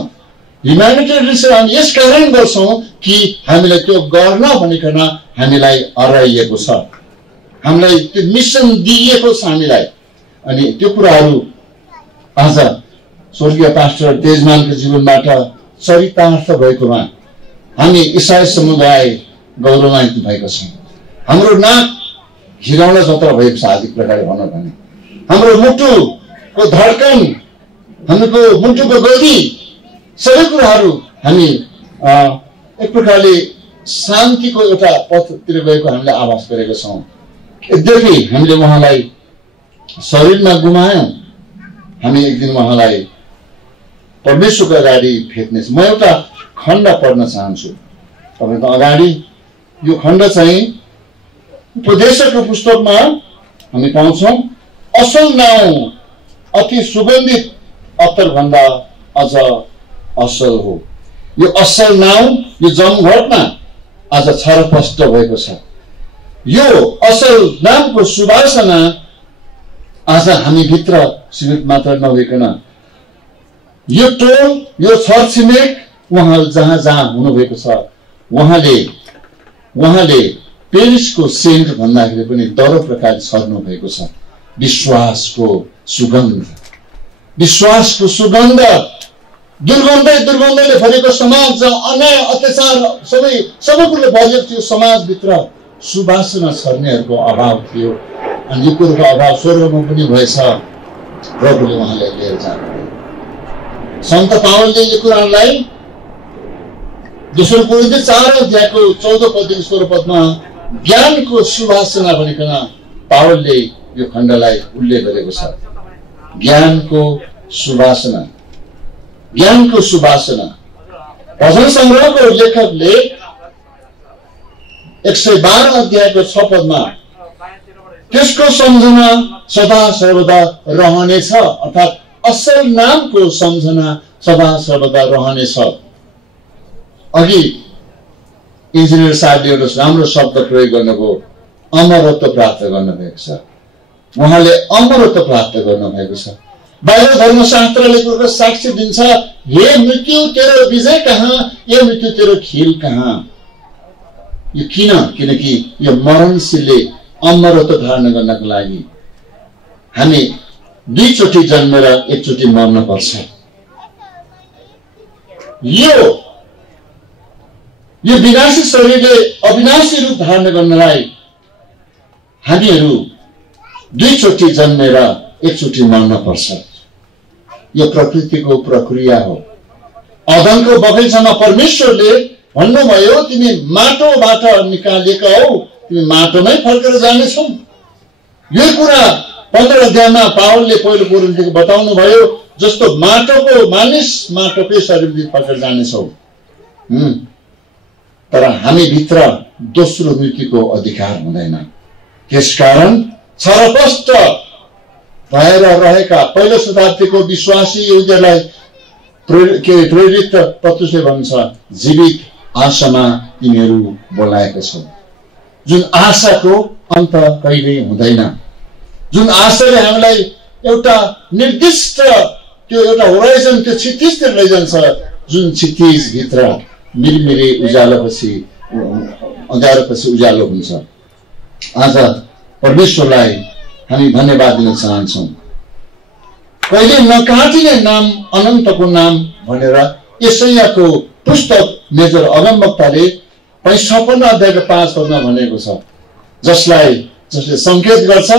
ह्युम्यानिटेरियन सेवा हामी यस कारण गर्छौँ कि हामीलाई त्यो गर्न भनिकन हामीलाई हराइएको छ, हामीलाई त्यो मिसन दिइएको छ हामीलाई। अनि त्यो कुराहरू आज स्वर्गीय पास्टर तेजमानको जीवनबाट चरितार्थ भएकोमा हामी इसाई समुदाय गौरवान्वित भएका छौँ। हाम्रो नाक हिराउन जत्रा भएको छ। आज एक प्रकारले भनौँ भने हाम्रो मुटुको धड्कन, हाम्रो मुटुको गति, सबै कुराहरू हामी एक प्रकारले शान्तिको एउटा पथतिर गएको हामीले आभास गरेका छौँ। यद्यपि हामीले उहाँलाई शरीरमा गुमायौँ, हामी एक दिन उहाँलाई परमेश्वरको अगाडि भेट्नेछ। म एउटा खण्ड पढ्न चाहन्छु तपाईँको अगाडि। यो खण्ड चाहिँ उपदेशकको पुस्तकमा हामी पाउँछौँ। असल नाउँ अति सुगन्धित अत्तरभन्दा अझ असल हो। यो असल नाउँ, यो जमघटमा आज छरपष्ट भएको छ। यो असल नामको सुवासना आज हामी भित्र सीमित मात्र नभइकन यो टोल, यो छरछिमेक उहाँहरू जहाँ जहाँ हुनुभएको छ उहाँले पेरिसको सेन्ट भन्दाखेरि पनि दह्रो प्रकारले छर्नु भएको छ। विश्वासको सुगन्ध, विश्वासको सुगन्ध, दुर्गन्धले भरेको समाज, अन्याय अत्याचार सबै कुरो भरिएको थियो समाजभित्र, सुवासना छर्नेहरूको अभाव थियो। अनि यो कुरोको अभाव स्वर्गमा पनि भएछ। प्रभुले उहाँलाई लिएर जानुभयो। सन्त पावलले यो कुरालाई दोस्रो कोरिन्थी 4 अध्यायको 14 पददेखि 16 पदमा ज्ञानको सुवासना भनिकन पावलले यो खण्डलाई उल्लेख गरेको छ। ज्ञानको सुवासना, ज्ञानको सुवासना। भजन सङ्ग्रहको लेखकले 112 अध्यायको 6 पदमा त्यसको सम्झना सदा सर्वदा रहनेछ, अर्थात् असल नामको सम्झना सदा सर्वदा रहनेछ। अघि इन्जिनियर साहबले एउटा राम्रो शब्द प्रयोग गर्नुभयो, अमरत्व प्राप्त गर्नुभएको छ। उहाँले अमरत्व प्राप्त गर्नुभएको छ। बाइबल धर्मशास्त्रले कुरो साक्षी दिन्छ, हे मृत्यु तेरो विजय कहाँ, हे मृत्यु तेरो खेल कहाँ। यो किनकि यो मरणशीलले अमरत्व धारण गर्नको लागि हामी दुईचोटि जन्मेर एकचोटि मर्न पर्छ। यो विनाशी शरीरले अविनाशी रूप धारण गर्नलाई हामीहरू दुईचोटि जन्मेर एकचोटि मर्न पर्छ। यो प्रकृतिको प्रक्रिया हो। अदनको बगैँचामा परमेश्वरले भन्नुभयो, तिमी माटोबाट निकालेका हौ, तिमी माटोमै फर्केर जानेछौ। यो कुरा 15 अध्यायमा पावलले पहिलो कोरिन्थीको बताउनु भयो, जस्तो माटोको मानिस माटोकै शरीरदेखि फर्केर जानेछौ। तर हामी भित्र दोस्रो मृत्युको अधिकार हुँदैन। त्यसकारण छरपष्ट भएर रहेका पहिलो शताब्दीको विश्वासी युगलाई प्रेरित पत्रुसले भन्छ, जीवित आशामा तिमीहरू बोलाएका छौ। जुन आशाको अन्त कहिल्यै हुँदैन, जुन आशाले हामीलाई एउटा निर्दिष्ट त्यो एउटा होराइजन, त्यो क्षितिजतिर लैजान्छ, जुन क्षितिजभित्र मिरमिरे उज्यालोपछि अँध्यारोपछि उज्यालो हुन्छ। आज परमेश्वरलाई हामी धन्यवाद दिन चाहन्छौँ। कहिले नकाटिने नाम अनन्तको नाम भनेर यशायाको पुस्तक मेजर अगमवक्ताले 56 अध्यायको 5 पदमा भनेको छ, जसले संकेत गर्छ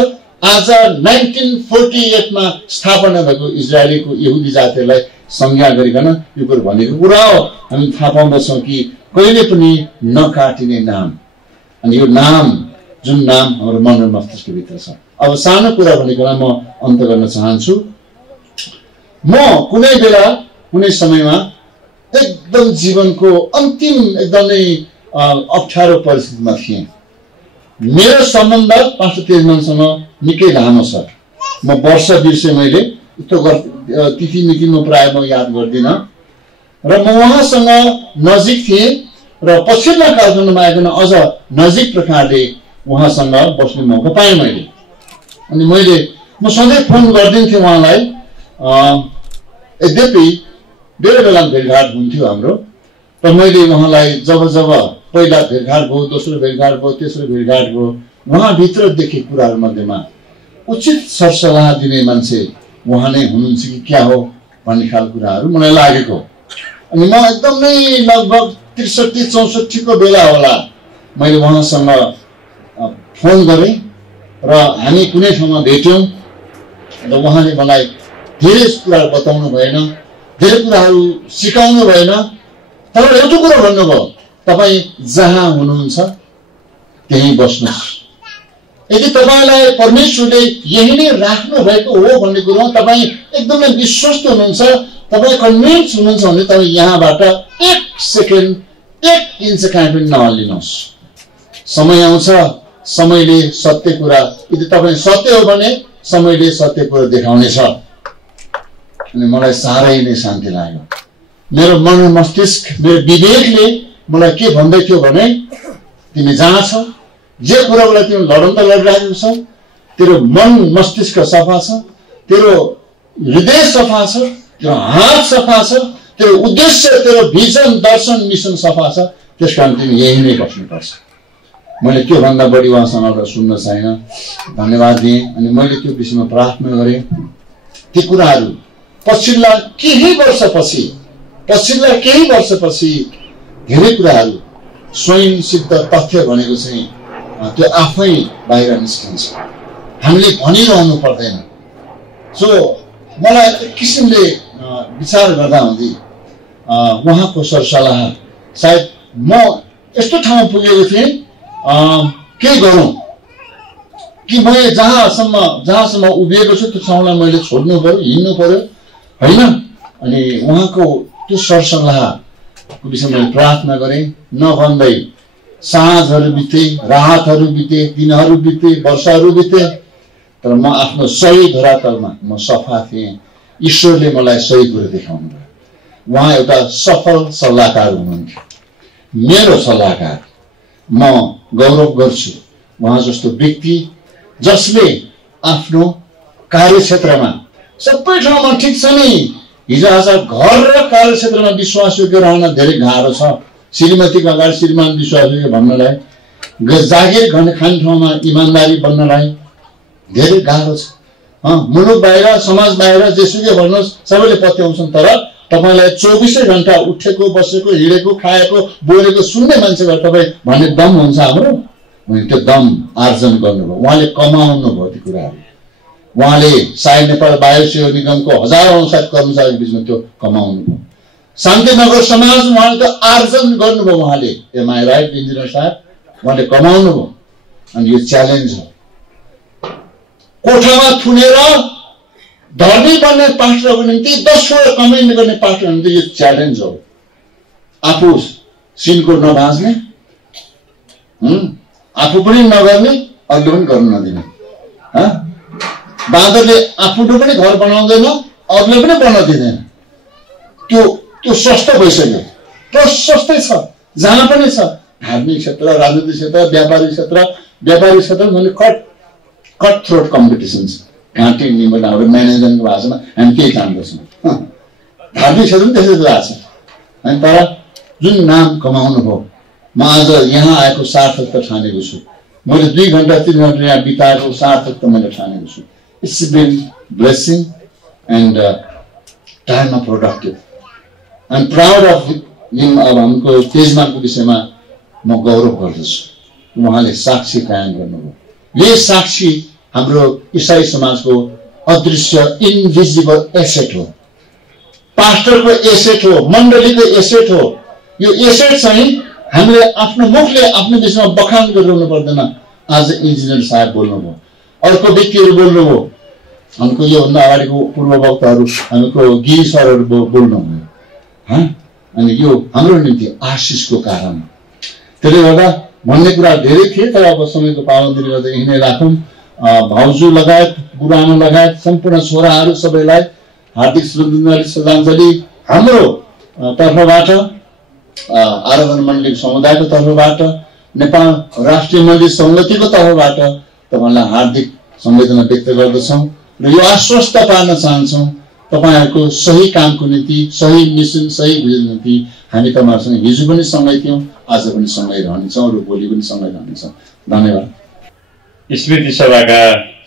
आज 1948 मा स्थापना भएको इजरायलीको यहुदी जातिलाई संज्ञा गरिकन यो कुरो भनेको कुरा हो। हामी थाहा पाउँदछौँ कि कहिले पनि नकाटिने नाम, अनि यो नाम जुन नाम हाम्रो मन र मस्तिष्कभित्र छ। अब सानो कुरा भनेकोलाई म अन्त गर्न चाहन्छु। म कुनै बेला कुनै समयमा एकदम जीवनको अन्तिम एकदमै अप्ठ्यारो परिस्थितिमा थिएँ। मेरो सम्बन्ध पास्टर तेजमनसँग निकै लामो छ। म वर्ष बिर्सेँ, मैले तिथि मिति म प्राय म याद गर्दिनँ, र म उहाँसँग नजिक थिएँ र पछिल्लो कालखण्डमा आइकन अझ नजिक प्रकारले उहाँसँग बस्ने मौका पाएँ मैले। अनि म सधैँ फोन गरिदिन्थेँ उहाँलाई। यद्यपि बेला बेला भेटघाट हुन्थ्यो हाम्रो, र मैले उहाँलाई जब पहिला भेटघाट भयो, दोस्रो भेटघाट भयो, तेस्रो भेटघाट भयो, उहाँभित्र देखेँ कुराहरू मध्येमा उचित सरसल्लाह दिने मान्छे उहाँ नै हुनुहुन्छ कि क्या हो भन्ने खालको कुराहरू मलाई लागेको। अनि म एकदमै लगभग 63-64 को बेला होला मैले उहाँसँग फोन गरेँ र हामी कुनै ठाउँमा भेट्यौँ र उहाँले मलाई धेरै कुराहरू बताउनु भएन, धेरै कुराहरू सिकाउनु भएन, तर एउटा कुरा भन्नुभयो, तपाईँ जहाँ हुनुहुन्छ त्यहीँ बस्नुहोस्। यदि तपाईँलाई परमेश्वरले यही नै राख्नु भएको हो भन्ने कुरोमा तपाईँ एकदमै विश्वस्त हुनुहुन्छ, तपाईँ कन्भिन्स हुनुहुन्छ भने तपाईँ यहाँबाट 1 सेकेन्ड 1 इन्च कहाँ पनि नहल्लिनुहोस्। समय आउँछ, समयले सत्य कुरा, यदि तपाईँ सत्य हो भने समयले सत्य कुरा देखाउनेछ। अनि मलाई साह्रै नै शान्ति लाग्यो। मेरो मन मस्तिष्क, मेरो विवेकले मलाई के भन्दै थियो भने तिमी जहाँ छौ, जे कुरालाई तिमी लडन त लडिरहेको छ, तेरो मन मस्तिष्क सफा छ, तेरो हृदय सफा छ, तेरो हात सफा छ, तेरो उद्देश्य, तेरो भिजन, दर्शन, मिसन सफा छ, त्यस कारण तिमी यही नै बस्नुपर्छ। मैले त्यो भन्दा बढी उहाँसँग सुन्न छैन, धन्यवाद दिएँ। अनि मैले त्यो विषयमा प्रार्थना गरेँ। ती कुराहरू पछिल्ला केही वर्षपछि धेरै कुराहरू स्वयं सिद्ध तथ्य भनेको चाहिँ त्यो आफै बाहिर निस्किन्छ, हामीले भनिरहनु पर्दैन। सो मलाई एक किसिमले विचार गर्दा हुँदै उहाँको सरसल्लाह, सायद म यस्तो ठाउँमा पुगेको थिएँ, के गरौँ कि मैले जहाँसम्म उभिएको छु त्यो ठाउँलाई मैले छोड्नु पर्यो, हिँड्नु पर्यो होइन। अनि उहाँको त्यो सरसल्लाहको विषयमा मैले प्रार्थना गरेँ। नभन्दै साँझहरू बिते, रातहरू बिते, दिनहरू बिते, वर्षहरू बिते, तर म आफ्नो सही धरातलमा म सफा थिएँ। ईश्वरले मलाई सही कुरो देखाउनु भयो। उहाँ एउटा सफल सल्लाहकार हुनुहुन्थ्यो, मेरो सल्लाहकार। म गौरव गर्छु उहाँ जस्तो व्यक्ति जसले आफ्नो कार्यक्षेत्रमा सबै ठाउँमा ठिक छ नि, हिजो आज घर र कार्यक्षेत्रमा विश्वासयोग्य रहन धेरै गाह्रो छ। श्रीमतीको अगाडि श्रीमान विश्वासयोग्य भन्नलाई, जागिर खाने ठाउँमा इमान्दारी बन्नलाई धेरै गाह्रो छ। मुलुक बाहिर, समाज बाहिर, जेसुकै भन्नुहोस् सबैले पत्याउँछन्, तर तपाईँलाई 24 घण्टा उठेको, बसेको, हिँडेको, खाएको, बोलेको सुन्ने मान्छेबाट तपाईँ भन्ने दम हुन्छ हाम्रो। त्यो दम आर्जन गर्नुभयो, उहाँले कमाउनु भयो ती कुराहरू। उहाँले सायद नेपाल वायु सेवा निगमको हजारौं सायद कर्मचारीको बिचमा त्यो कमाउनु भयो। शान्तिनगर समाज उहाँले त्यो आर्जन गर्नुभयो। उहाँले एमआई राइट इन्जिनियर साहब उहाँले कमाउनु भयो। अनि यो च्यालेन्ज हो। कोठामा थुनेर धर्मी बन्ने पास्टरको निम्ति 10 करोड कमाइने गर्ने पास्टरको निम्ति यो च्यालेन्ज हो। आफू सिनको नभाँच्ने, आफू पनि नगर्ने, अरूले पनि गर्नु नदिने। बाँदरले आफूले पनि घर बनाउँदैन, अरूले पनि बन्न दिँदैन। त्यो सस्तो भइसक्यो, प्रशस्तै छ, जहाँ पनि छ। धार्मिक क्षेत्र, राजनीतिक क्षेत्र, व्यापारिक क्षेत्र भने कट थ्रोट कम्पिटिसन छ। घाँटी निम्बुमा हाम्रो म्यानेजमेन्टको भाषामा हामी केही जान्दछौँ। धार्मिक क्षेत्र पनि त्यसै भएको छ। अनि तर जुन नाम कमाउनु भयो, म आज यहाँ आएको सार्थकता ठानेको छु। मैले 2 घण्टा 3 घण्टा यहाँ बिताएको सार्थक त मैले ठानेको छु। इट्स बिन ब्लेसिङ एन्ड टाइममा productive. I am proud of him. अब हाम्रो तेजमानको विषयमा म गौरव गर्दछु, उहाँले साक्षी कायम गर्नुभयो। यही साक्षी हाम्रो इसाई समाजको अदृश्य इन्भिजिबल एसेट हो, पास्टरको एसेट हो, मण्डलीको एसेट हो। यो एसेट चाहिँ हामीले आफ्नो मुखले आफ्नो विषयमा बखान गरिरहनु पर्दैन। आज इन्जिनियर साहब बोल्नुभयो, अर्को व्यक्तिहरू बोल्नुभयो, हाम्रो योभन्दा अगाडिको पूर्ववक्ताहरू हाम्रो गिरी सरहरू बोल्नुभयो। अनि यो हाम्रो निम्ति आशिषको कारण। त्यसले गर्दा भन्ने कुरा धेरै थिए, तर अब समयको पाबन्दीले गर्दा यही नै राखौँ। भाउजू लगायत बुढामा लगायत सम्पूर्ण छोराहरू सबैलाई हार्दिक श्रद्धाञ्जली हाम्रो तर्फबाट, आराधना मण्डली समुदायको तर्फबाट, नेपाल राष्ट्रिय मण्डली सङ्गतिको तर्फबाट तपाईँलाई हार्दिक सम्वेदना व्यक्त गर्दछौँ र यो आश्वस्त पार्न चाहन्छौँ तपाईँहरूको सही कामको निम्ति, सही मिसन, सही भिजन निम्ति हामी तपाईँहरूसँग हिजो पनि सँगै थियौँ, आज पनि सँगै रहनेछौँ र भोलि पनि सँगै रहनेछौँ। धन्यवाद। स्मृति सभाका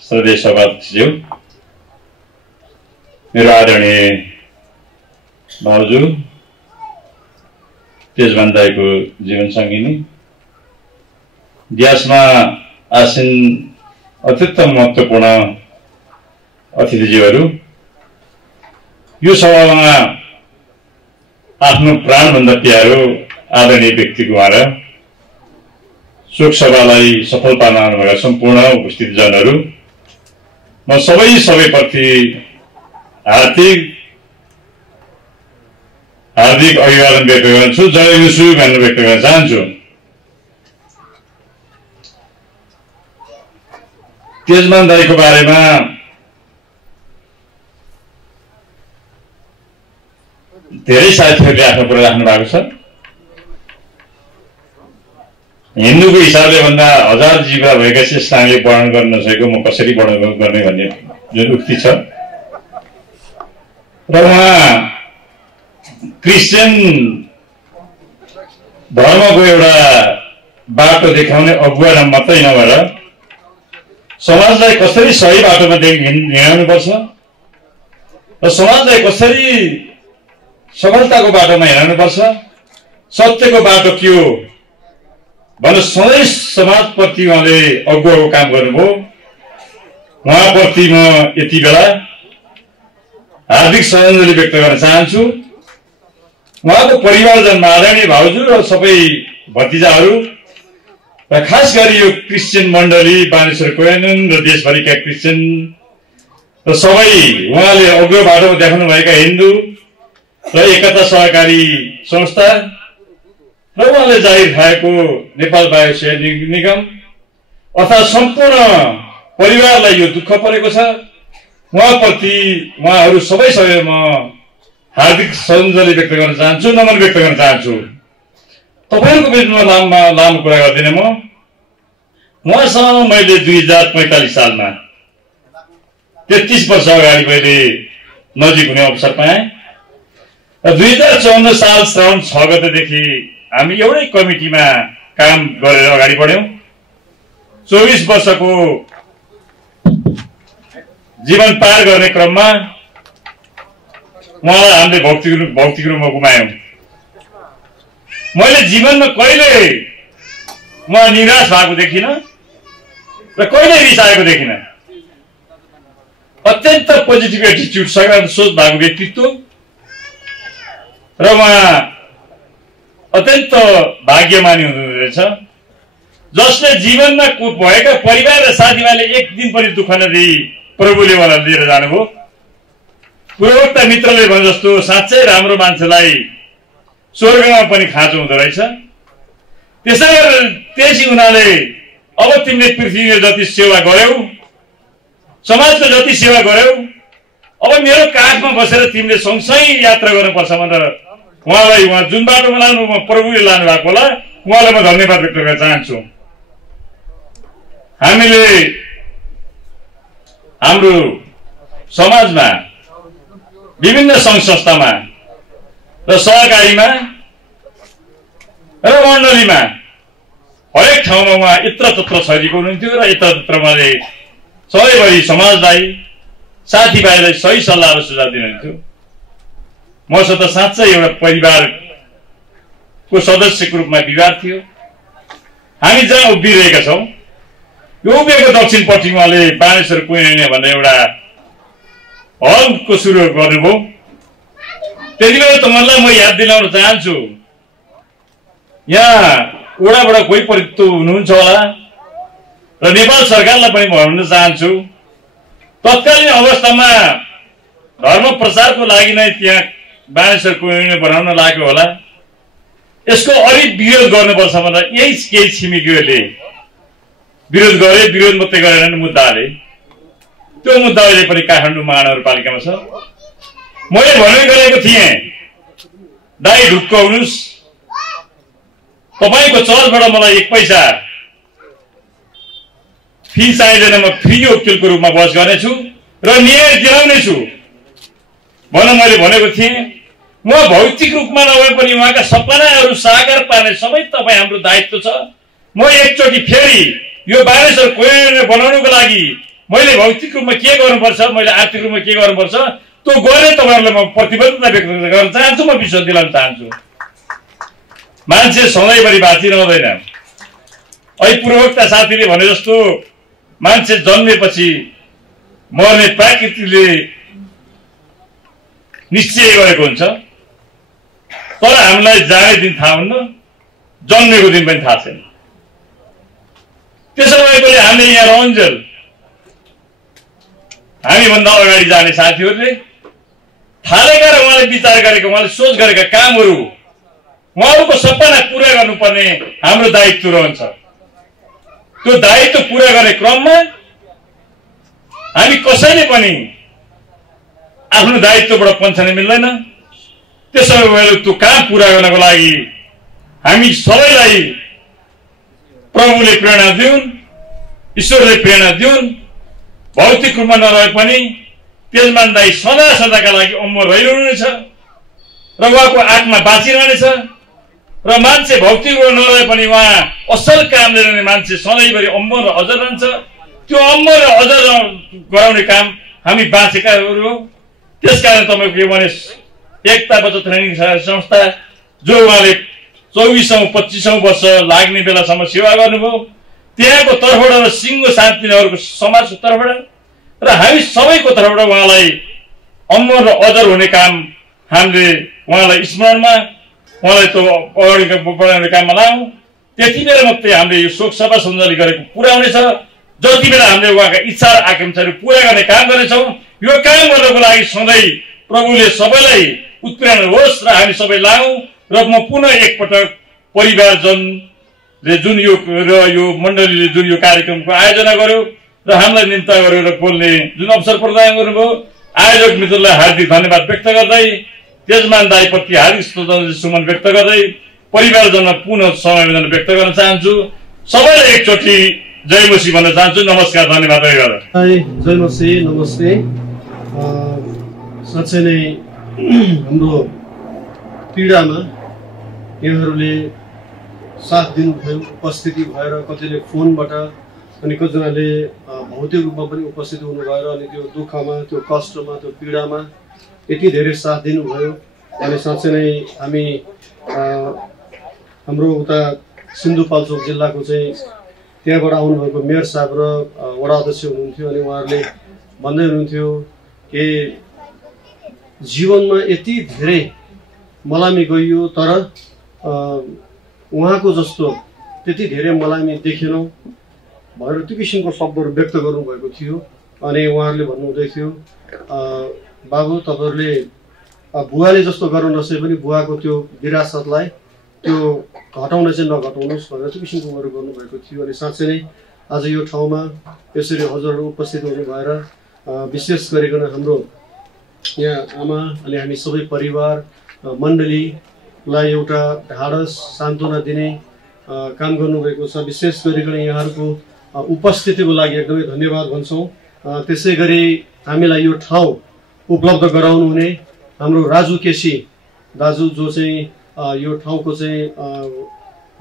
श्रद्धेय सभाज्यू, मेरो आदरणीय भाउजू तेजमान दाईको जीवन सङ्गिनी, इतिहासमा आसीन अत्यन्त महत्त्वपूर्ण अतिथिज्यूहरू, यो सभामा आफ्नो प्राणभन्दा प्यारो आदरणीय व्यक्ति गुमाएर शोक सभालाई सफल पार्नभएका सम्पूर्ण उपस्थित जनहरू, म सबैप्रति हार्दिक अभिवादन व्यक्त गर्छु, जय मुसु भनेर व्यक्त गर्न चाहन्छु। तेजमान दाईको बारेमा धेरै साथीहरूले आफ्नो कुरा राख्नु भएको छ। हिन्दूको हिसाबले भन्दा 1000 जीवा भएका शेषनागले वर्णन गर्न नसकेको म कसरी वर्णन गर्ने भन्ने जुन उक्ति छ, र उहाँ क्रिस्चियन धर्मको एउटा बाटो देखाउने अगुवा मात्रै नभएर समाजलाई कसरी सही बाटोमा हिँडाउनुपर्छ र समाजलाई कसरी सफलताको बाटोमा हिँडाउनुपर्छ, सत्यको बाटो के हो भनेर सधैँ समाजप्रति उहाँले अगुवाको काम गर्नुभयो। उहाँप्रति म यति बेला हार्दिक श्रद्धाञ्जली व्यक्त गर्न चाहन्छु। उहाँको परिवारजनमा आदरणीय भाउजू र सबै भतिजाहरू र खास गरी यो क्रिस्चियन मण्डली बानेश्वर कोयनन र देशभरिका क्रिस्चियन र सबै उहाँले अग्लो बाटोमा देखाउनुभएका हिन्दू र एकता सहकारी संस्था र उहाँले जाहिर खाएको नेपाल बायोसेवा निगम अर्थात् सम्पूर्ण परिवारलाई यो दुःख परेको छ। उहाँप्रति उहाँहरू सबै म हार्दिक श्रद्धाञ्जली व्यक्त गर्न चाहन्छु, नमन व्यक्त गर्न चाहन्छु। तपाईँहरूको बिचमा लामो कुरा गर्दिनँ। म उहाँसँग मैले 2045 सालमा 33 वर्ष अगाडि मैले नजिक हुने अवसर पाएँ र 2054 साल श्रावण 6 गतेदेखि हामी एउटै कमिटीमा काम गरेर अगाडि बढ्यौँ। 24 वर्षको जीवन पार गर्ने क्रममा उहाँलाई हामीले भौतिक रूपमा गुमायौँ। मैले जीवनमा कहिले म निराश भएको देखिनँ र कहिले रिसाएको देखिनँ। अत्यन्त पोजिटिभ एटिट्युड, सकारात्मक सोच भएको व्यक्तित्व र उहाँ अत्यन्त भाग्यमानी हुनुहुँदो रहेछ, जसले जीवनमा भएका परिवार र साथीभाइले एक दिन पनि दुःख नदिई प्रभुले उहाँलाई लिएर जानुभयो। पूर्वोक्त मित्रले भने जस्तो साँच्चै राम्रो मान्छेलाई स्वर्गमा पनि खाँचो हुँदो रहेछ। त्यसै गरेर त्यसै हुनाले अब तिमीले पृथ्वीमा जति सेवा गर्यौ, समाजको जति सेवा गर्यौ, अब मेरो काखमा बसेर तिमीले सँगसँगै यात्रा गर्नुपर्छ भनेर उहाँलाई जुन बाटोमा लानु प्रभुले लानु भएको होला, उहाँलाई म धन्यवाद व्यक्त गर्न चाहन्छु। हामीले हाम्रो समाजमा विभिन्न सङ्घ संस्थामा र सहकारीमा र मण्डलीमा हरेक ठाउँमा उहाँ यत्रतत्र छरिएको हुनुहुन्थ्यो र यत्रतत्रमा सधैँभरि समाजलाई साथीभाइलाई सही सल्लाह र सुझाव दिनुहुन्थ्यो। मसँग त साँच्चै एउटा परिवारको सदस्यको रूपमा विवाद थियो। हामी जहाँ उभिरहेका छौँ यो उभिएको दक्षिणपट्टि उहाँले बानेश्वर कुइने भनेर एउटा हलको सुरु गर्नुभयो। त्यति बेला तपाईँलाई म याद दिलाउन चाहन्छु, यहाँ वडाबाट कोही परिचित हुनुहुन्छ होला र नेपाल सरकारलाई पनि भन्न चाहन्छु, तत्कालीन अवस्थामा धर्म प्रचारको लागि नै त्यहाँ बानेश्वर कुइने बनाउन लाग्यो होला। यसको अलिक विरोध गर्नुपर्छ भनेर यही केही छिमेकीहरूले विरोध गरे। विरोध मात्रै गरेन, मुद्दा हाले। त्यो मुद्दा अहिले पनि काठमाडौँ महानगरपालिकामा छ। मैले भन्ने गरेको थिएँ, दाइ ढुक्क हुनुहोस्, तपाईँको चर्चबाट मलाई 1 पैसा फी चाहिँदैन, म फ्री वकिलको रूपमा बहस गर्नेछु र न्याय दिलाउनेछु भन्न मैले भनेको थिएँ। म भौतिक रूपमा नभए पनि उहाँका सपनाहरू साकार पार्ने सबै तपाईँ हाम्रो दायित्व छ। म एकचोटि फेरि यो बानेश्वर कुइने बनाउनुको लागि मैले भौतिक रूपमा के गर्नुपर्छ, मैले आर्थिक रूपमा के गर्नुपर्छ त्यो गर्ने तपाईँहरूलाई म प्रतिबद्धता व्यक्त गर्न चाहन्छु। म विश्वास दिलाउन चाहन्छु, मान्छे सधैँभरि बाँचिरहँदैन। अहिले पूर्वोक्ता साथीले भने जस्तो मान्छे जन्मेपछि मर्ने प्रकृतिले निश्चय गरेको हुन्छ, तर हामीलाई जाने दिन थाहा हुन्न, जन्मेको दिन पनि थाहा छैन। त्यसो भएकोले हामीले यहाँ रहन्जेल हामीभन्दा अगाडि जाने साथीहरूले थालेका र उहाँले विचार गरेका, उहाँले सोच गरेका कामहरू, उहाँहरूको सपना पुरा गर्नुपर्ने हाम्रो दायित्व रहन्छ। त्यो दायित्व पुरा गर्ने क्रममा हामी कसैले पनि आफ्नो दायित्वबाट पन्छाउन मिल्दैन। त्यसो भए त्यो काम पुरा गर्नको लागि हामी सबैलाई प्रभुले प्रेरणा दिउन्, ईश्वरले प्रेरणा दिउन्। भौतिक रूपमा नरहे पनि तेजमान दाई सदा सदाका लागि अमर रहिरहनेछ र उहाँको आत्मा बाँचिरहनेछ र मान्छे भौतिक रूपमा नरहे पनि उहाँ असल कामले रहने मान्छे सधैँभरि अमर र अझ रहन्छ। त्यो अमर र अझ गराउने काम हामी बाँचेकाहरू हो। त्यसकारण तपाईँको के भने एकता बचत ट्रेनिङ संस्था जो उहाँले 24औं-25औं वर्ष लाग्ने बेलासम्म सेवा गर्नुभयो, त्यहाँको तर्फबाट र सिङ्गो शान्तिनगरको समाजको तर्फबाट र हामी सबैको तर्फबाट उहाँलाई अमर र अजर हुने काम हामीले उहाँलाई स्मरणमा उहाँलाई त्यो अगाडि बढाउने काममा लायौँ। त्यति बेला मात्रै हामीले यो शोक सभा सञ्चालन गरेको पुरा हुनेछ। जति बेला हामीले उहाँका इच्छा र आकांक्षाहरू पुरा गर्ने काम गर्नेछौँ। यो काम गर्नको लागि सधैँ प्रभुले सबैलाई उत्प्रेरणा होस् र हामी सबै लागौँ। र म पुनः एकपटक परिवारजनले जुन यो मण्डलीले जुन यो कार्यक्रमको आयोजना गर्यो र हामीलाई निम्ता गरेर बोल्ने जुन अवसर प्रदान गर्नुभयो, आयोजक मित्रलाई हार्दिक धन्यवाद व्यक्त गर्दै, तेजमान दाईप्रति हार्दिक श्रद्धाञ्जली सुमन व्यक्त गर्दै परिवारजनमा पुनः समवेदना व्यक्त गर्न चाहन्छु। सबैलाई एकचोटि जय मसी भन्न चाहन्छु। नमस्कार, धन्यवाद। जय मसी, नमस्ते। साँच्चै नै हाम्रो पीडामा यहाँहरूले साथ दिनुभयो, उपस्थिति भएर, कतिले फोनबाट अनि कतिजनाले भौतिक रूपमा पनि उपस्थित हुनु भएर अनि त्यो दुःखमा, त्यो कष्टमा, त्यो पीडामा यति धेरै साथ दिनुभयो। अनि साँच्चै नै हामी हाम्रो उता सिन्धुपाल्चोक जिल्लाको चाहिँ त्यहाँबाट आउनुभएको मेयर साहब र वडा अध्यक्ष हुनुहुन्थ्यो। अनि उहाँहरूले भन्दै हुनुहुन्थ्यो कि जीवनमा यति धेरै मलामी गइयो तर उहाँको जस्तो त्यति धेरै मलामी देखेनौँ भनेर त्यो किसिमको शब्दहरू व्यक्त गर्नुभएको थियो। अनि उहाँहरूले भन्नुहुँदै थियो, बाबु तपाईँहरूले बुवाले जस्तो गर्न नसके पनि बुवाको त्यो विरासतलाई त्यो घटाउन चाहिँ नघटाउनुहोस् भनेर त्यो किसिमको उहाँहरू गर्नुभएको थियो। अनि साँच्चै नै आज यो ठाउँमा यसरी हजुरहरू उपस्थित हुनु भएर विशेष गरिकन हाम्रो यहाँ आमा अनि हामी सबै परिवार मण्डलीलाई एउटा ढाडस सान्त्वना दिने काम गर्नुभएको छ। विशेष गरिकन यहाँहरूको उपस्थितिको लागि एकदमै धन्यवाद भन्छौँ। त्यसै गरी हामीलाई यो ठाउँ उपलब्ध गराउनु हुने हाम्रो राजु केसी दाजु जो चाहिँ यो ठाउँको चाहिँ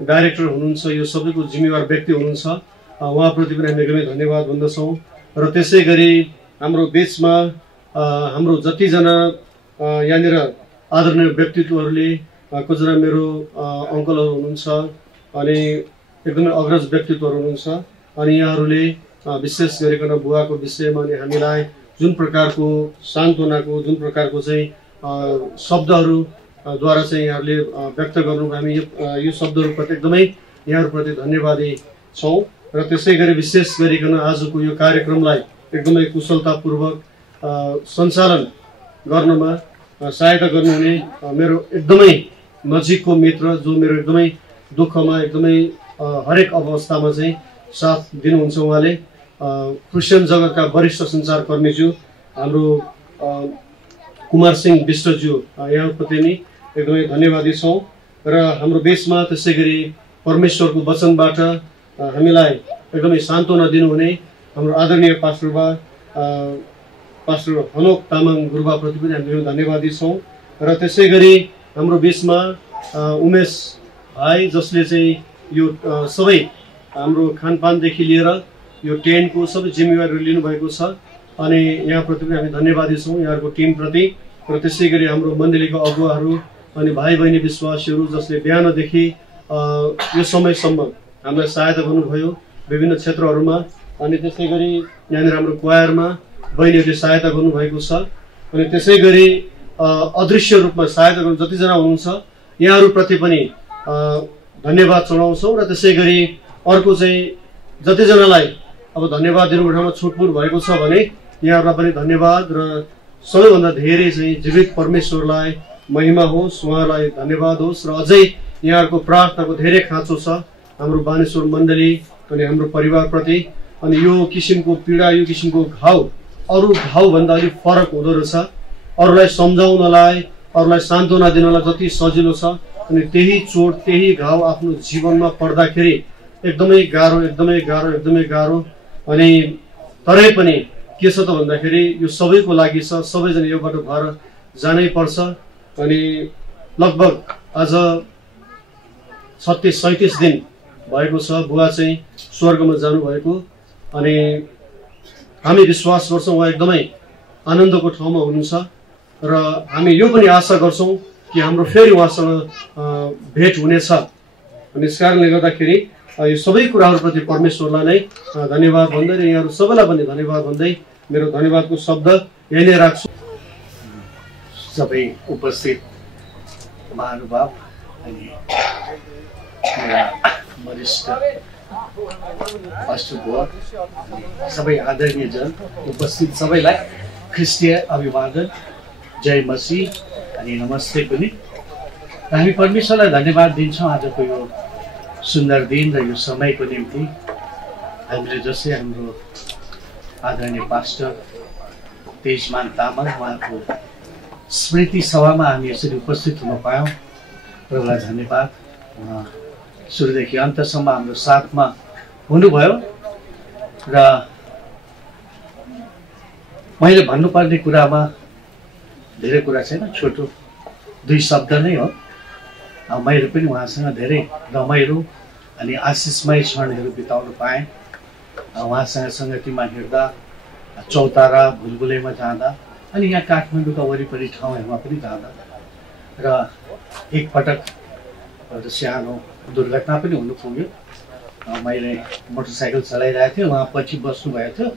डाइरेक्टर हुनुहुन्छ, यो सबैको जिम्मेवार व्यक्ति हुनुहुन्छ, उहाँप्रति पनि हामी एकदमै धन्यवाद भन्दछौँ। र त्यसै गरी हाम्रो बिचमा हाम्रो जतिजना यहाँनिर आदरणीय व्यक्तित्वहरूले, कतिजना मेरो अङ्कलहरू हुनुहुन्छ अनि एकदमै अग्रज व्यक्तित्वहरू हुनुहुन्छ, अनि यहाँहरूले विशेष गरिकन बुवाको विषयमा अनि हामीलाई जुन प्रकारको सान्त्वनाको, जुन प्रकारको चाहिँ शब्दहरूद्वारा चाहिँ यहाँहरूले व्यक्त गर्नुभयो, हामी यो शब्दहरूप्रति एकदमै यहाँहरूप्रति धन्यवादी छौँ। र त्यसै गरी विशेष गरिकन आजको यो कार्यक्रमलाई एकदमै कुशलतापूर्वक सञ्चालन गर्नमा सहायता गर्नुहुने मेरो एकदमै नजिकको मित्र, जो मेरो एकदमै दुःखमा एकदमै हरेक अवस्थामा चाहिँ साथ दिनुहुन्छ, उहाँले क्रिस्चियन जगतका वरिष्ठ सञ्चारकर्मीज्यू हाम्रो कुमार सिंह विष्टज्यू, यहाँप्रति नि एकदमै धन्यवादी छौँ। र हाम्रो देशमा त्यसै गरी परमेश्वरको वचनबाट हामीलाई एकदमै सान्त्वना दिनुहुने हाम्रो आदरणीय पास्टर हनोक तामाङ गुरुबाप्रति पनि हामी धन्यवादी छौँ। र त्यसै गरी हाम्रो बिचमा उमेश भाइ, जसले चाहिँ यो सबै हाम्रो खानपानदेखि लिएर यो टेन्टको सबै जिम्मेवारी लिनुभएको छ, अनि यहाँप्रति पनि हामी धन्यवादी छौँ, यहाँहरूको टिमप्रति। र त्यसै गरी हाम्रो मण्डलीको अगुवाहरू अनि भाइ बहिनी विश्वासीहरू, जसले बिहानदेखि यो समयसम्म हामीलाई सहायता गर्नुभयो विभिन्न क्षेत्रहरूमा, अनि त्यसै गरी यहाँनिर हाम्रो क्वायरमा बहिनीहरूले सहायता गर्नुभएको छ, अनि त्यसै गरी अदृश्य रूपमा सहायता गर्नु जतिजना हुनुहुन्छ यहाँहरूप्रति पनि धन्यवाद चढाउँछौँ। र त्यसै गरी अर्को चाहिँ जतिजनालाई अब धन्यवाद दिनुको ठाउँमा छुटपुट भएको छ भने यहाँहरूलाई पनि धन्यवाद, र सबैभन्दा धेरै चाहिँ जीवित परमेश्वरलाई महिमा होस्, उहाँलाई धन्यवाद होस्। र अझै यहाँहरूको प्रार्थनाको धेरै खाँचो छ हाम्रो बानेश्वर मण्डली अनि हाम्रो परिवारप्रति। अनि यो किसिमको पीडा, यो किसिमको घाउ अरू घाउभन्दा अलिक फरक हुँदो रहेछ। अरूलाई सम्झाउनलाई, अरूलाई सान्त्वना दिनलाई जति सजिलो छ, अनि त्यही चोट, त्यही घाउ आफ्नो जीवनमा पर्दाखेरि एकदमै गाह्रो, एकदमै गाह्रो, एकदमै गाह्रो। अनि तरै पनि के छ त भन्दाखेरि यो सबैको लागि छ, सबैजना योबाट भएर जानै पर्छ। अनि लगभग आज 37 दिन भएको छ बुवा चाहिँ स्वर्गमा जानुभएको, अनि हामी विश्वास गर्छौँ उहाँ एकदमै आनन्दको ठाउँमा हुनुहुन्छ। र हामी यो पनि आशा गर्छौँ कि हाम्रो फेरि उहाँसँग भेट हुनेछ। अनि यस कारणले गर्दाखेरि यो सबै कुराहरूप्रति परमेश्वरलाई नै धन्यवाद भन्दै र यहाँहरू सबैलाई पनि धन्यवाद भन्दै मेरो धन्यवादको शब्द यही नै राख्छु। सबै उपस्थित महानुभाव अनि मेरा वरिष्ठ पास्टर, सबै आदरणीय जन, उपस्थित सबैलाई ख्रिस्टीय अभिवादन, जय मसीह अनि नमस्ते पनि। हामी परमेश्वरलाई धन्यवाद दिन्छौँ आजको यो सुन्दर दिन र यो समयको निम्ति। हामीले जस्तै हाम्रो आदरणीय पास्टर तेजमान तामाङ, उहाँको स्मृति सभामा हामी यसरी उपस्थित हुन पायौँ, प्रभुलाई धन्यवाद। उहाँ सुरुदेखि अन्तसम्म हाम्रो साथमा हुनुभयो। र मैले भन्नुपर्ने कुरामा धेरै कुरा छैन, छोटो 2 शब्द नै हो। मैले पनि उहाँसँग धेरै रमाइलो अनि आशिषमय क्षणहरू बिताउन पाएँ। उहाँसँग सङ्गतिमा हिँड्दा, चौतारा भुलबुलैमा जाँदा, अनि यहाँ काठमाडौँका वरिपरि ठाउँहरूमा पनि जाँदा, र एकपटक एउटा सानो दुर्घटना पनि हुनु पुग्यो। मैले मोटरसाइकल चलाइरहेको थिएँ, उहाँ पछि बस्नुभएको थियो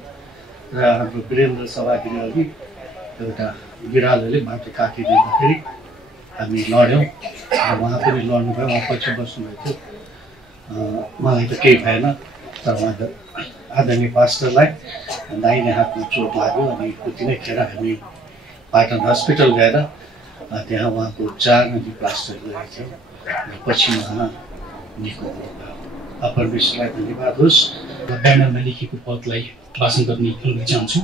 र हाम्रो वीरेन्द्र सभा दिनअघि एउटा बिरालोले बाटो काटिदिँदाखेरि हामी लड्यौँ र उहाँ पनि लड्नुभयो, उहाँ पछि बस्नुभएको थियो। मलाई त केही भएन, तर उहाँको आदरणीय पास्टरलाई दाहिने हातमा चोट लाग्यो, अनि उति नै खेर हामी पाटन हस्पिटल गएर त्यहाँ उहाँको उपचार अनि प्लास्टर गरेको थियौँ र पछि उहाँ निको हुनुभयो। परमेश्वरलाई धन्यवाद होस्। ब्यानरमा लेखिएको पदलाई भाषण गर्ने अनुमति चाहन्छु।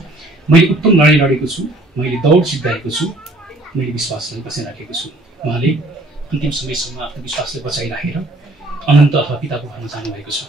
मैले उत्तम लडाइँ लडेको छु, मैले दौड सिद्धाएको छु, मैले विश्वासलाई बचाइराखेको छु। उहाँले अन्तिम समयसम्म आफ्नो विश्वासलाई बचाइराखेर अनन्त अथवा पिताको घरमा जानुभएको छ।